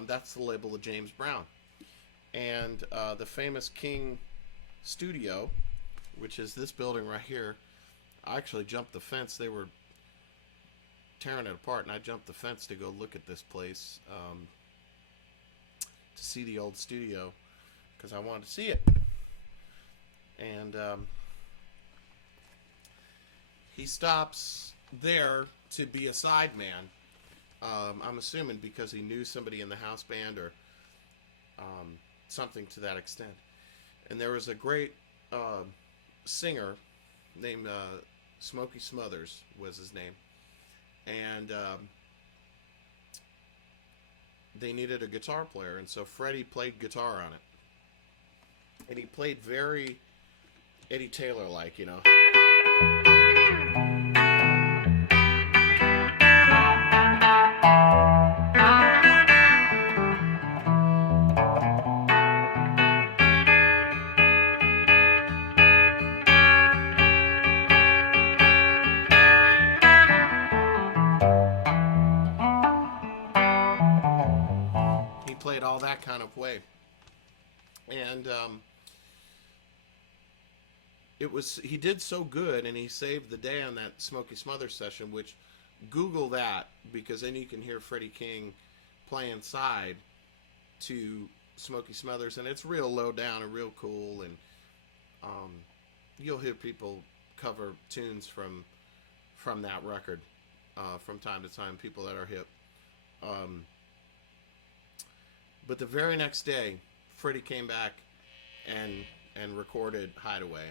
That's the label of James Brown. And the famous King Studio, which is this building right here. I actually jumped the fence. They were tearing it apart, and I jumped the fence to go look at this place to see the old studio because I wanted to see it. And he stops there to be a sideman. I'm assuming because he knew somebody in the house band or something to that extent. And there was a great singer named Smokey Smothers was his name. And they needed a guitar player, and so Freddie played guitar on it. And he played very Eddie Taylor-like, you know. He played all that kind of way. And he did so good, and he saved the day on that Smokey Smothers session, which Google that, because then you can hear Freddie King playing side to Smokey Smothers, and it's real low down and real cool, and you'll hear people cover tunes from that record from time to time, people that are hip. But the very next day, Freddie came back and recorded Hideaway.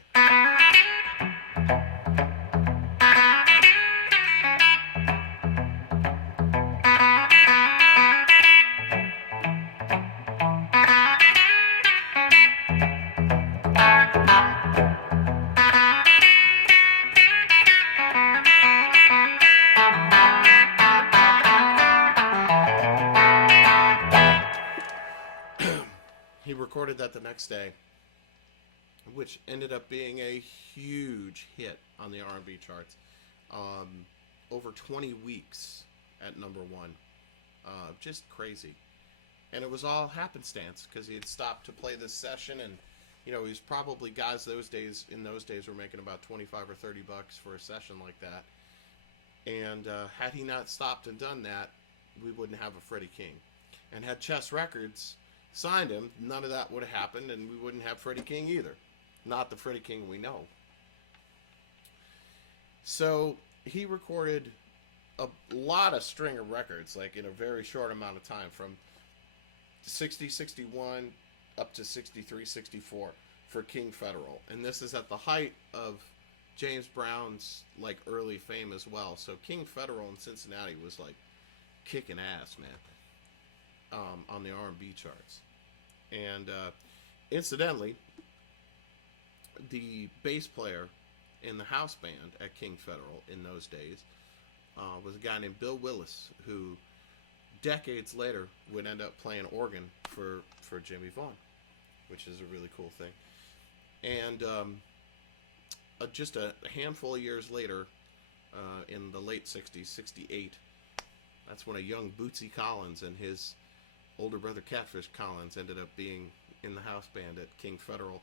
He recorded that the next day, which ended up being a huge hit on the R&B charts. Over 20 weeks at number one. Just crazy. And it was all happenstance because he had stopped to play this session, and you know, he was probably guys in those days were making about 25 or 30 bucks for a session like that. And had he not stopped and done that, we wouldn't have a Freddie King. And had Chess Records signed him, none of that would have happened, and we wouldn't have Freddie King either. Not the Freddie King we know. So he recorded a lot of string of records, like in a very short amount of time, from 60, 61 up to 63, 64 for King Federal. And this is at the height of James Brown's like early fame as well. So King Federal in Cincinnati was like kicking ass, man, on the R&B charts. And incidentally, the bass player in the house band at King Federal in those days was a guy named Bill Willis, who decades later would end up playing organ for Jimmy Vaughn, which is a really cool thing. And just a handful of years later, in the late 60s, 68, that's when a young Bootsy Collins and his older brother Catfish Collins ended up being in the house band at King Federal.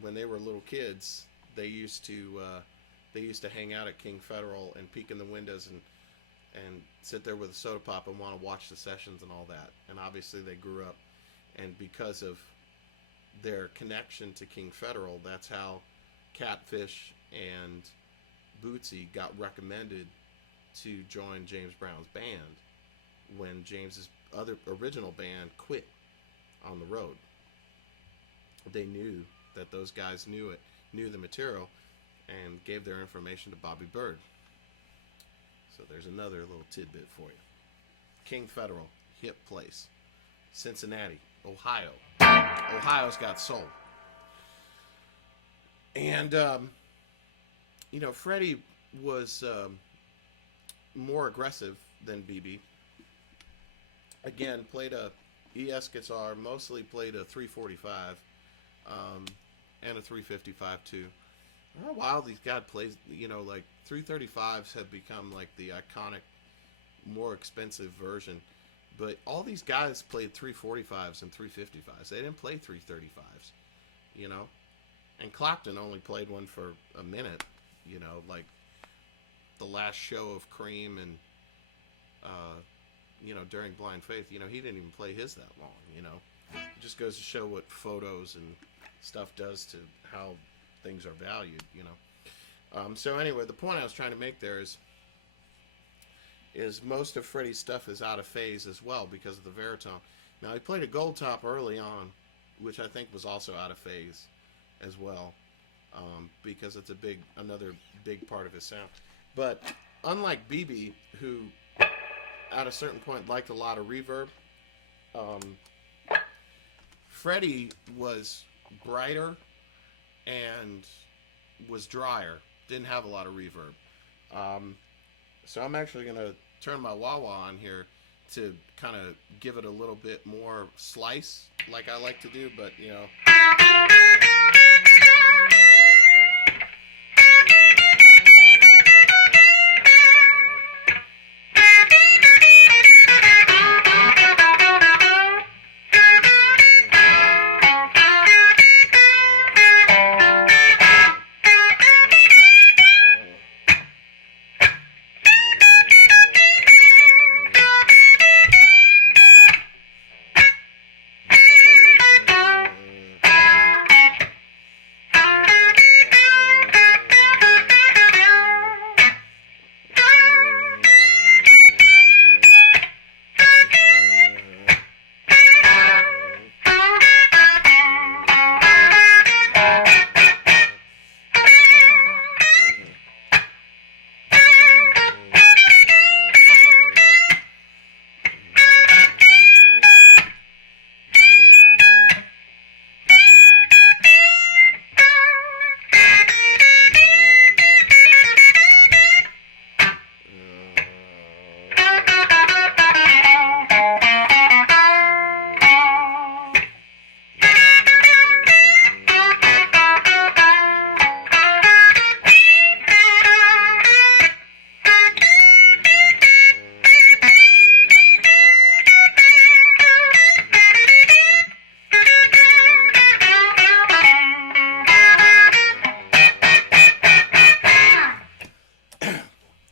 When they were little kids, they used to hang out at King Federal and peek in the windows and sit there with a soda pop and want to watch the sessions and all that. And obviously they grew up, and because of their connection to King Federal, that's how Catfish and Bootsy got recommended to join James Brown's band when James's other original band quit on the road. They knew that those guys knew the material, and gave their information to Bobby Bird. So there's another little tidbit for you. King Federal, hip place. Cincinnati, Ohio. Ohio's got soul. And, Freddie was more aggressive than BB. Again, played a ES guitar, mostly played a 345 and a 355 too. For a while, these guys plays, like 335s have become like the iconic, more expensive version. But all these guys played 345s and 355s. They didn't play 335s, And Clapton only played one for a minute, like the last show of Cream and, during Blind Faith. He didn't even play his that long, It just goes to show what photos and stuff does to how things are valued, So anyway, the point I was trying to make there is most of Freddie's stuff is out of phase as well because of the baritone. Now, he played a gold top early on, which I think was also out of phase as well, because it's another big part of his sound. But unlike BB, who at a certain point liked a lot of reverb, Freddie was brighter and was drier, didn't have a lot of reverb. So I'm actually going to turn my wah-wah on here to kind of give it a little bit more slice like I like to do, but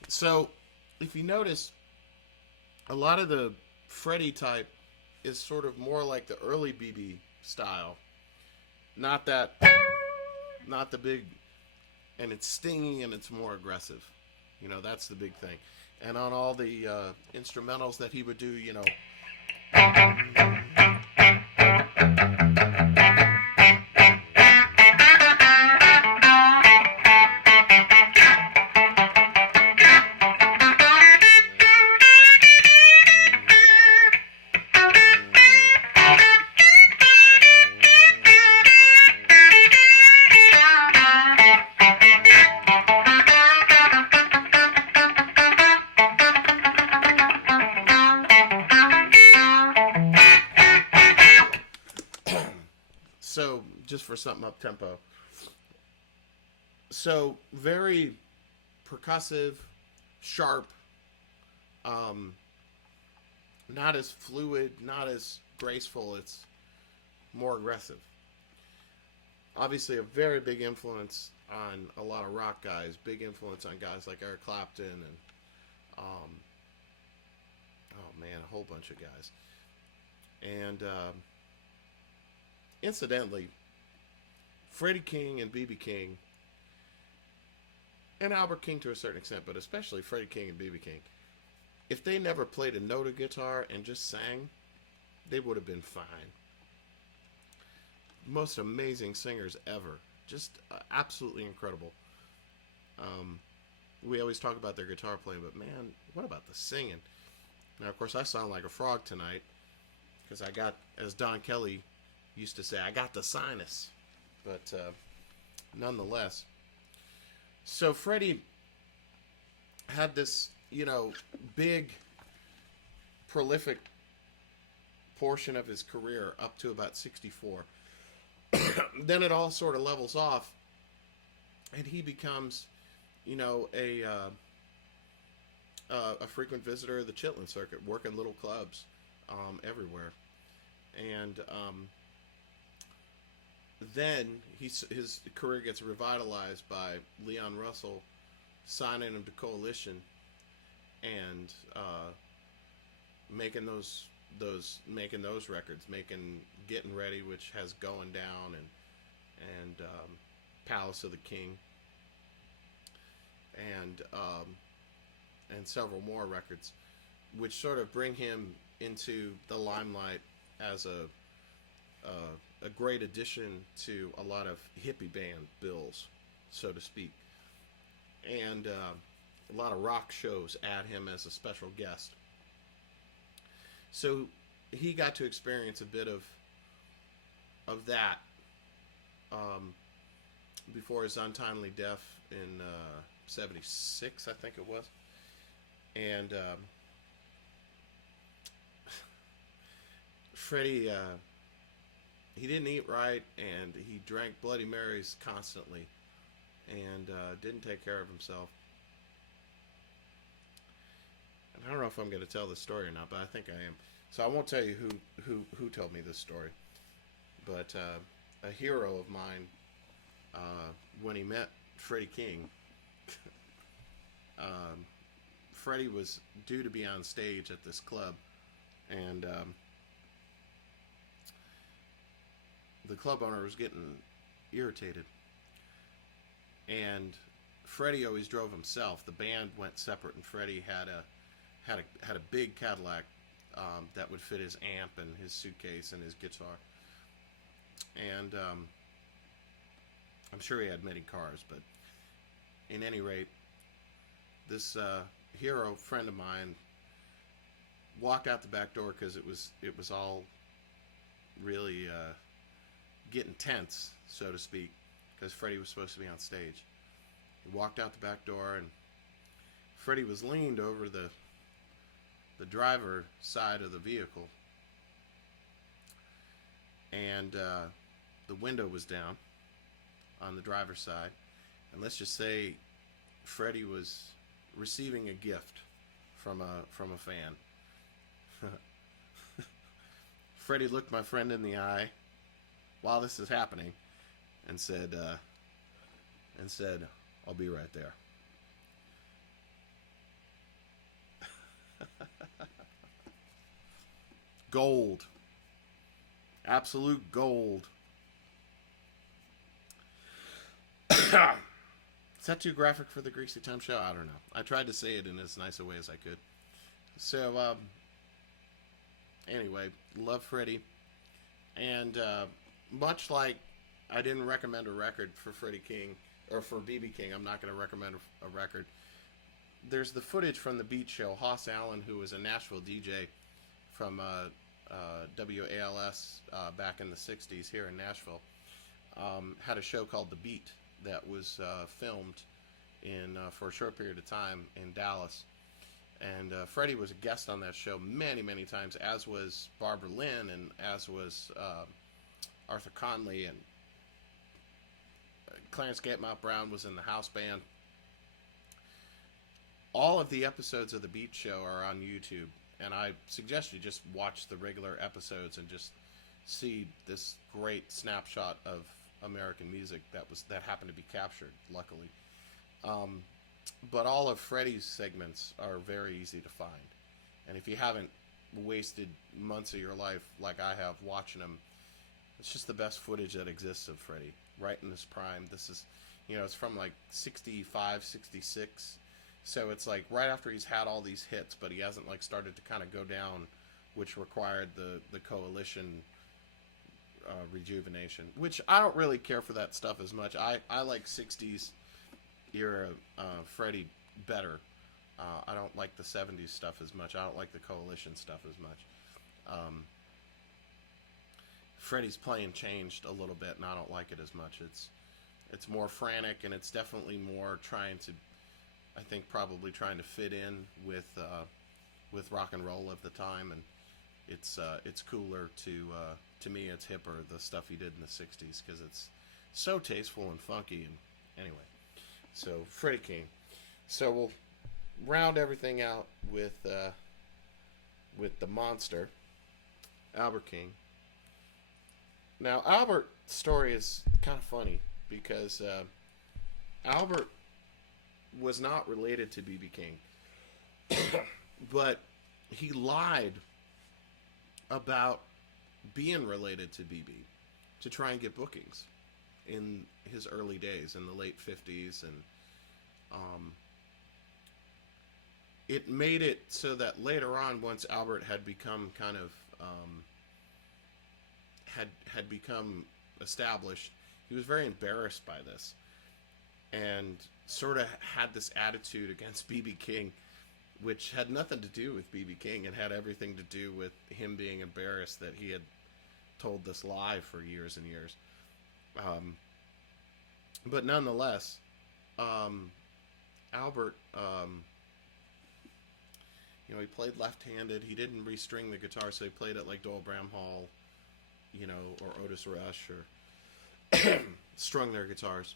So, if you notice, a lot of the Freddie type is sort of more like the early BB style. Not the big and it's stingy and it's more aggressive. You know, that's the big thing. And on all the instrumentals that he would do, you know. So, just for something up tempo. So, very percussive, sharp, um, not as fluid, not as graceful. It's more aggressive. Obviously, a very big influence on a lot of rock guys. Big influence on guys like Eric Clapton and, oh man, a whole bunch of guys. And incidentally, Freddie King and B.B. King, and Albert King to a certain extent, but especially Freddie King and B.B. King, if they never played a note of guitar and just sang, they would have been fine. Most amazing singers ever. Just absolutely incredible. We always talk about their guitar playing, but man, what about the singing? Now, of course, I sound like a frog tonight because I got, as Don Kelly used to say, I got the sinus. But nonetheless. So Freddie had this, you know, big, prolific portion of his career up to about 64. Then it all sort of levels off, and he becomes, you know, a frequent visitor of the Chitlin circuit, working little clubs everywhere. And then his career gets revitalized by Leon Russell signing him to Coalition and making those records, making Getting Ready, which has Going Down, and Palace of the King, and several more records, which sort of bring him into the limelight as a great addition to a lot of hippie band bills, so to speak. And a lot of rock shows add him as a special guest. So he got to experience a bit of that before his untimely death in 76, I think it was. And Freddie, he didn't eat right, and he drank Bloody Marys constantly, and didn't take care of himself. And I don't know if I'm going to tell this story or not, but I think I am. So I won't tell you who told me this story. But a hero of mine, when he met Freddie King, Freddie was due to be on stage at this club, and the club owner was getting irritated. And Freddie always drove himself. The band went separate, and Freddie had a big Cadillac that would fit his amp and his suitcase and his guitar. And I'm sure he had many cars, but in any rate, this hero friend of mine walked out the back door because it was all really getting tense, so to speak, because Freddie was supposed to be on stage. He walked out the back door, and Freddie was leaned over the driver side of the vehicle, and the window was down on the driver's side, and let's just say Freddie was receiving a gift from a fan. Freddie looked my friend in the eye while this is happening, and said, "I'll be right there." Gold. Absolute gold. Is that too graphic for the Greasy Time show? I don't know. I tried to say it in as nice a way as I could. So, anyway, love Freddie. And much like I didn't recommend a record for Freddie King, or for B.B. King, I'm not going to recommend a record. There's the footage from the Beat Show. Hoss Allen, who was a Nashville DJ from WALS back in the 60s here in Nashville, had a show called The Beat that was filmed for a short period of time in Dallas. And Freddie was a guest on that show many, many times, as was Barbara Lynn, and as was Arthur Conley, and Clarence Gatemouth Brown was in the house band. All of the episodes of The Beat Show are on YouTube, and I suggest you just watch the regular episodes and just see this great snapshot of American music that happened to be captured, luckily. But all of Freddie's segments are very easy to find, and if you haven't wasted months of your life like I have watching him, it's just the best footage that exists of Freddie, right in his prime. This is, it's from like 65, 66. So it's like right after he's had all these hits, but he hasn't like started to kind of go down, which required the Coalition rejuvenation, which I don't really care for that stuff as much. I like 60s era Freddie better. I don't like the 70s stuff as much. I don't like the Coalition stuff as much. Freddie's playing changed a little bit, and I don't like it as much. It's more frantic, and it's definitely more trying to, I think, probably trying to fit in with rock and roll of the time, and it's cooler to me. It's hipper, the stuff he did in the 60s, because it's so tasteful and funky. And anyway, so Freddie King. So we'll round everything out with the monster, Albert King. Now, Albert's story is kind of funny because Albert was not related to B.B. King, but he lied about being related to B.B. to try and get bookings in his early days, in the late 50s, and it made it so that later on, once Albert had become kind of had become established, he was very embarrassed by this, and sort of had this attitude against B.B. King, which had nothing to do with B.B. King and had everything to do with him being embarrassed that he had told this lie for years and years. But nonetheless, Albert, he played left-handed. He didn't restring the guitar, so he played it like Doyle Bramhall, or Otis Rush, or strung their guitars,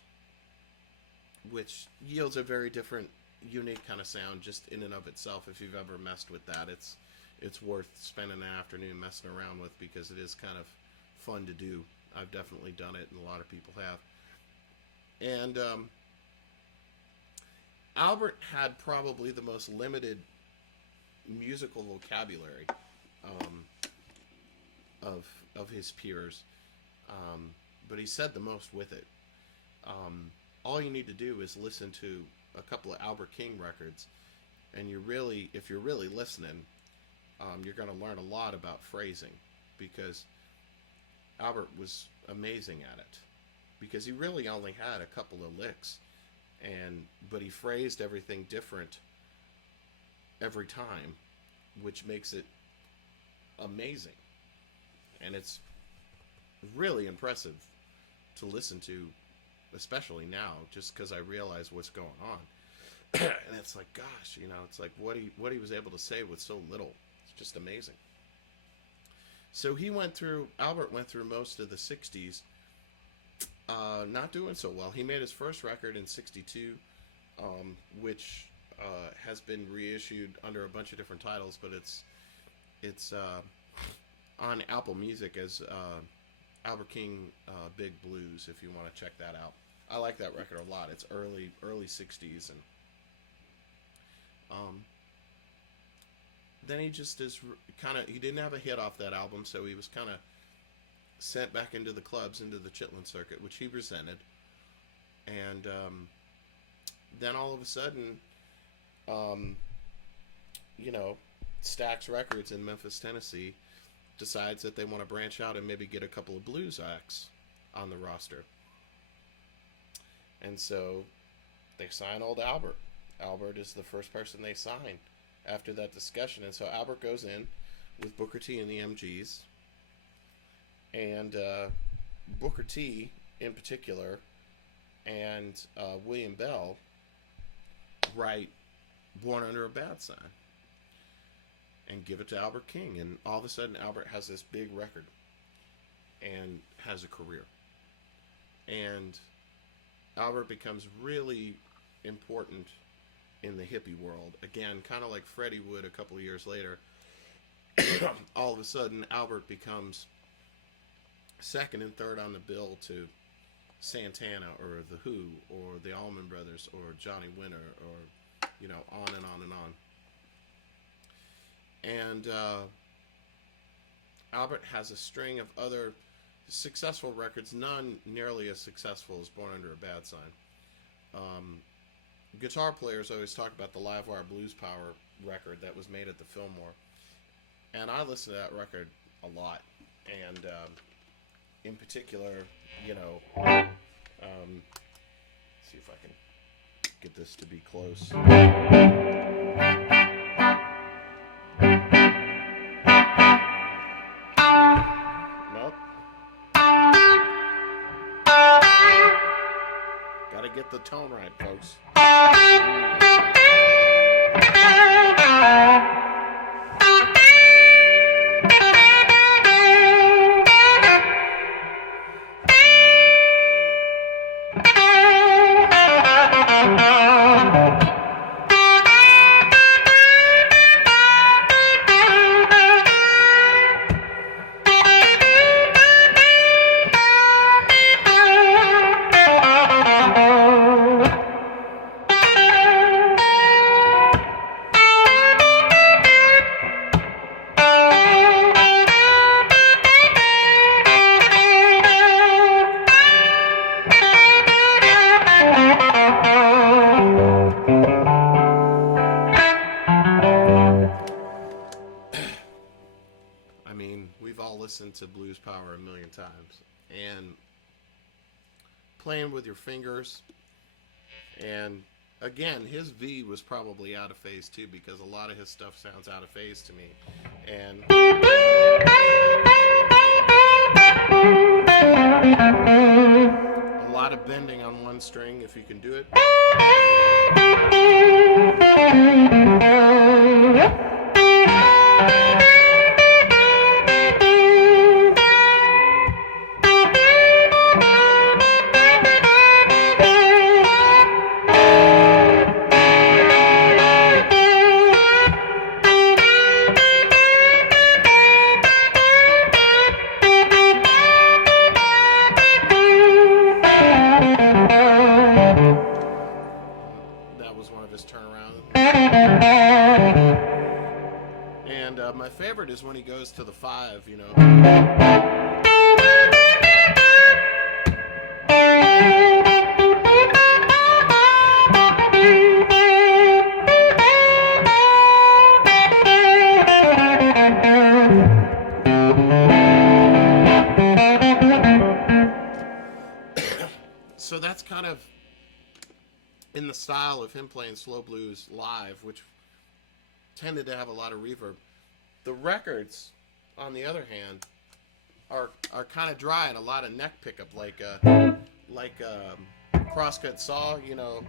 which yields a very different, unique kind of sound just in and of itself. If you've ever messed with that, it's worth spending an afternoon messing around with, because it is kind of fun to do. I've definitely done it, and a lot of people have. And Albert had probably the most limited musical vocabulary of his peers, but he said the most with it. All you need to do is listen to a couple of Albert King records, and if you're really listening, you're going to learn a lot about phrasing, because Albert was amazing at it, because he really only had a couple of licks, but he phrased everything different every time, which makes it amazing. And it's really impressive to listen to, especially now, just because I realize what's going on. And it's like, gosh, it's like what he was able to say with so little. It's just amazing. So Albert went through most of the 60s not doing so well. He made his first record in 62, which has been reissued under a bunch of different titles, but it's on Apple Music as Albert King Big Blues, if you want to check that out. I like that record a lot. It's early 60s, and then he just is he didn't have a hit off that album, so he was kind of sent back into the clubs, into the Chitlin circuit, which he resented, and then all of a sudden, um, you know, Stax Records in Memphis, Tennessee, decides that they want to branch out and maybe get a couple of blues acts on the roster. And so they sign old Albert. Albert is the first person they sign after that discussion. And so Albert goes in with Booker T and the MGs. And Booker T in particular and William Bell write Born Under a Bad Sign and give it to Albert King. And all of a sudden Albert has this big record and has a career. And Albert becomes really important in the hippie world. Again, kind of like Freddie would a couple of years later. All of a sudden, Albert becomes second and third on the bill to Santana or The Who or the Allman Brothers or Johnny Winter or, you know, on and on and on. And Albert has a string of other successful records, none nearly as successful as Born Under a Bad Sign. Guitar players always talk about the Livewire Blues Power record that was made at the Fillmore. And I listen to that record a lot. And in particular, you know, see if I can get this to be close. Nope. Gotta get the tone right, folks. To Blues Power a million times, and playing with your fingers. And again, his V was probably out of phase too, because a lot of his stuff sounds out of phase to me. And a lot of bending on one string if you can do it. My favorite is when he goes to the 5, you know. So that's kind of in the style of him playing slow blues live, which tended to have a lot of reverb. The records, on the other hand, are kind of dry and a lot of neck pickup, like Crosscut Saw, you know.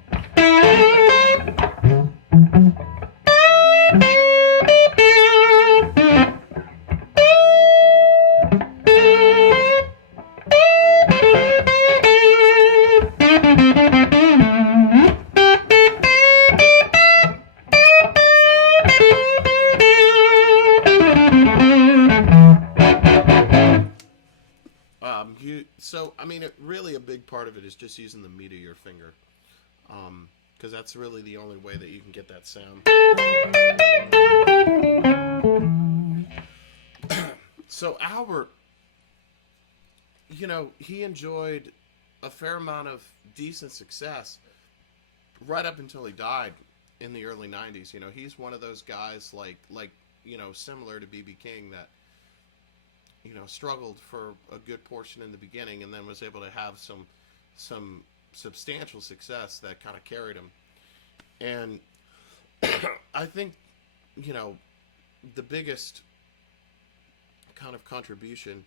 So, I mean, really a big part of it is just using the meat of your finger. Because that's really the only way that you can get that sound. So, Albert, you know, he enjoyed a fair amount of decent success right up until he died in the early '90s. You know, he's one of those guys like you know, similar to BB King, that you know, struggled for a good portion in the beginning and then was able to have some substantial success that kind of carried him. And I think, you know, the biggest kind of contribution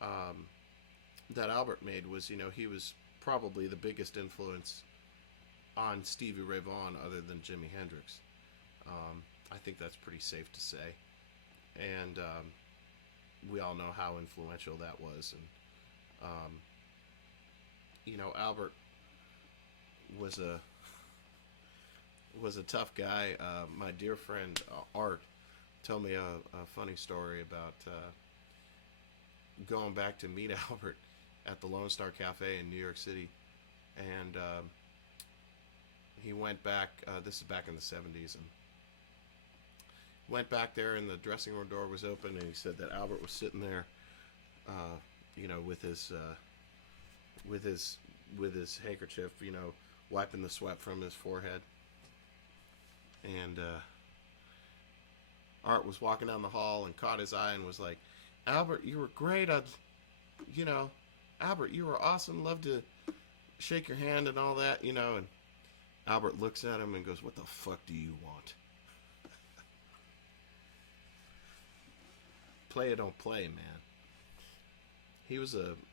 that Albert made was, you know, he was probably the biggest influence on Stevie Ray Vaughan other than Jimi Hendrix. I think that's pretty safe to say. And we all know how influential that was. And, you know, Albert was a tough guy. My dear friend Art told me a funny story about going back to meet Albert at the Lone Star Cafe in New York City, and he went back. This is back in the '70s, and went back there, and the dressing room door was open, and he said that Albert was sitting there, you know, with his handkerchief, you know, wiping the sweat from his forehead. And Art was walking down the hall and caught his eye and was like, "Albert, you were great. You know, Albert, you were awesome. Love to shake your hand and all that, you know." And Albert looks at him and goes, "What the fuck do you want?" Play or don't play, man.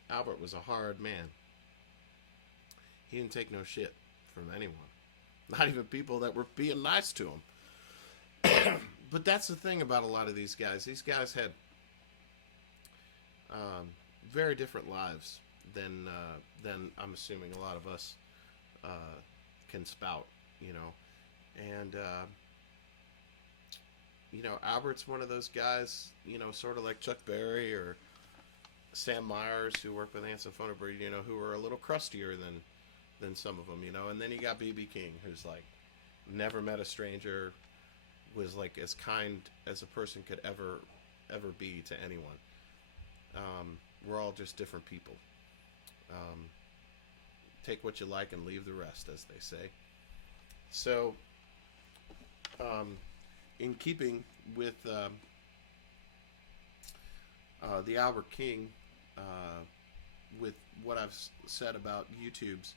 Albert was a hard man. He didn't take no shit from anyone. Not even people that were being nice to him. But that's the thing about a lot of these guys. These guys had very different lives than I'm assuming a lot of us can spout, you know. And you know, Albert's one of those guys, you know, sort of like Chuck Berry or Sam Myers, who worked with Anson Funderburg, you know, who were a little crustier than some of them, you know. And then you got BB King, who's like never met a stranger, was like as kind as a person could ever be to anyone. We're all just different people. Take what you like and leave the rest, as they say. So, in keeping with the Albert King, with what I've said about YouTube's,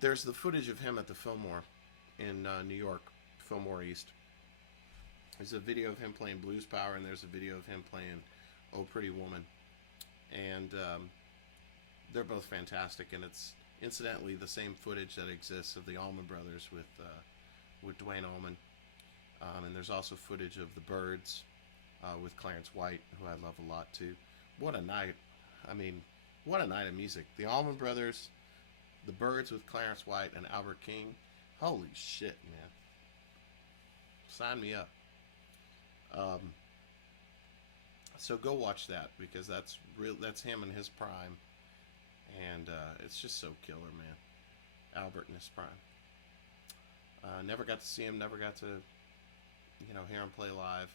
there's the footage of him at the Fillmore in New York, Fillmore East. There's a video of him playing Blues Power, and there's a video of him playing Oh Pretty Woman. And they're both fantastic, and it's incidentally the same footage that exists of the Allman Brothers with Dwayne Allman. And there's also footage of the Byrds with Clarence White, who I love a lot too. What a night. I mean, what a night of music. The Allman Brothers, the Byrds with Clarence White, and Albert King. Holy shit, man. Sign me up. So go watch that, because that's real. That's him in his prime, and it's just so killer, man. Albert in his prime. Never got to see him. Never got to, you know, hear him play live.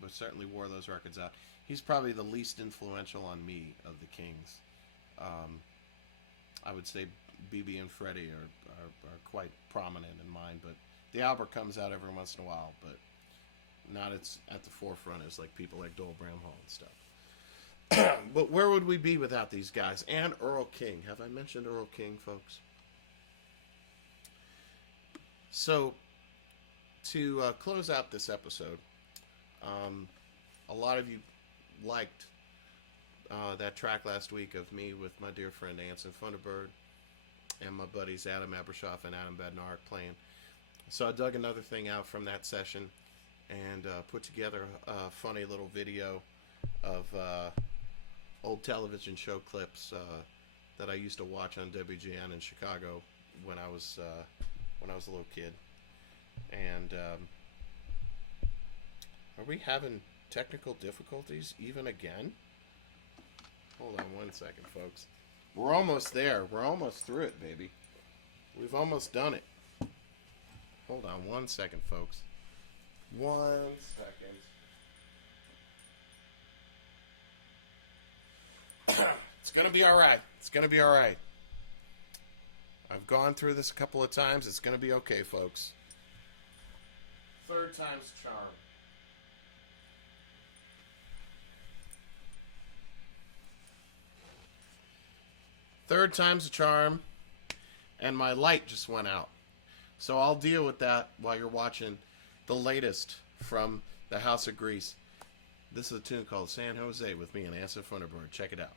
But certainly wore those records out. He's probably the least influential on me of the Kings. I would say BB and Freddie are quite prominent in mine, but the Albert comes out every once in a while, but not at the forefront as like people like Dole Bramhall and stuff. But where would we be without these guys? And Earl King. Have I mentioned Earl King, folks? So, to close out this episode, a lot of you liked that track last week of me with my dear friend Anson Funderburg and my buddies Adam Abershoff and Adam Bednark playing. So I dug another thing out from that session and put together a funny little video of old television show clips that I used to watch on WGN in Chicago when I was a little kid. And are we having technical difficulties even again? Hold on one second, folks. We're almost there. We're almost through it, baby. We've almost done it. Hold on one second, folks. 1 second. It's gonna be alright. It's gonna be alright. I've gone through this a couple of times. It's going to be okay, folks. Third time's a charm. Third time's a charm. And my light just went out. So I'll deal with that while you're watching the latest from the House of Grease. This is a tune called San Jose with me and Acid Thunderbird. Check it out.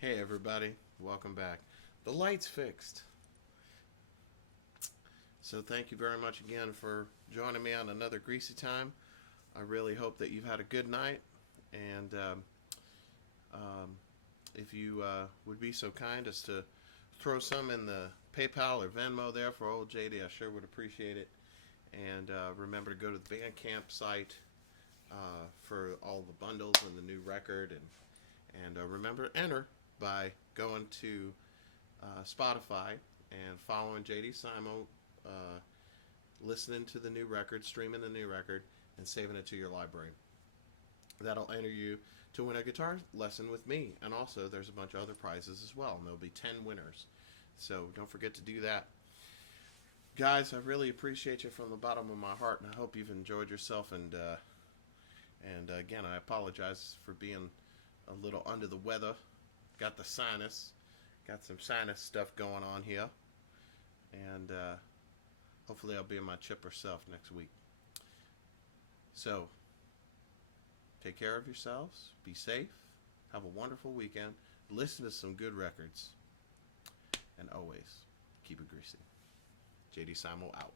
Hey everybody, welcome back. The light's fixed. So thank you very much again for joining me on another Greasy Time. I really hope that you've had a good night, and if you would be so kind as to throw some in the PayPal or Venmo there for old JD, I sure would appreciate it. And remember to go to the Bandcamp site for all the bundles and the new record, and remember to enter by going to Spotify and following JD Simo, listening to the new record, streaming the new record, and saving it to your library. That'll enter you to win a guitar lesson with me. And also, there's a bunch of other prizes as well, and there'll be 10 winners. So don't forget to do that. Guys, I really appreciate you from the bottom of my heart, and I hope you've enjoyed yourself. And again, I apologize for being a little under the weather. Got the sinus. Got some sinus stuff going on here. And hopefully I'll be in my chipper self next week. So, take care of yourselves. Be safe. Have a wonderful weekend. Listen to some good records. And always, keep it greasy. JD Simo out.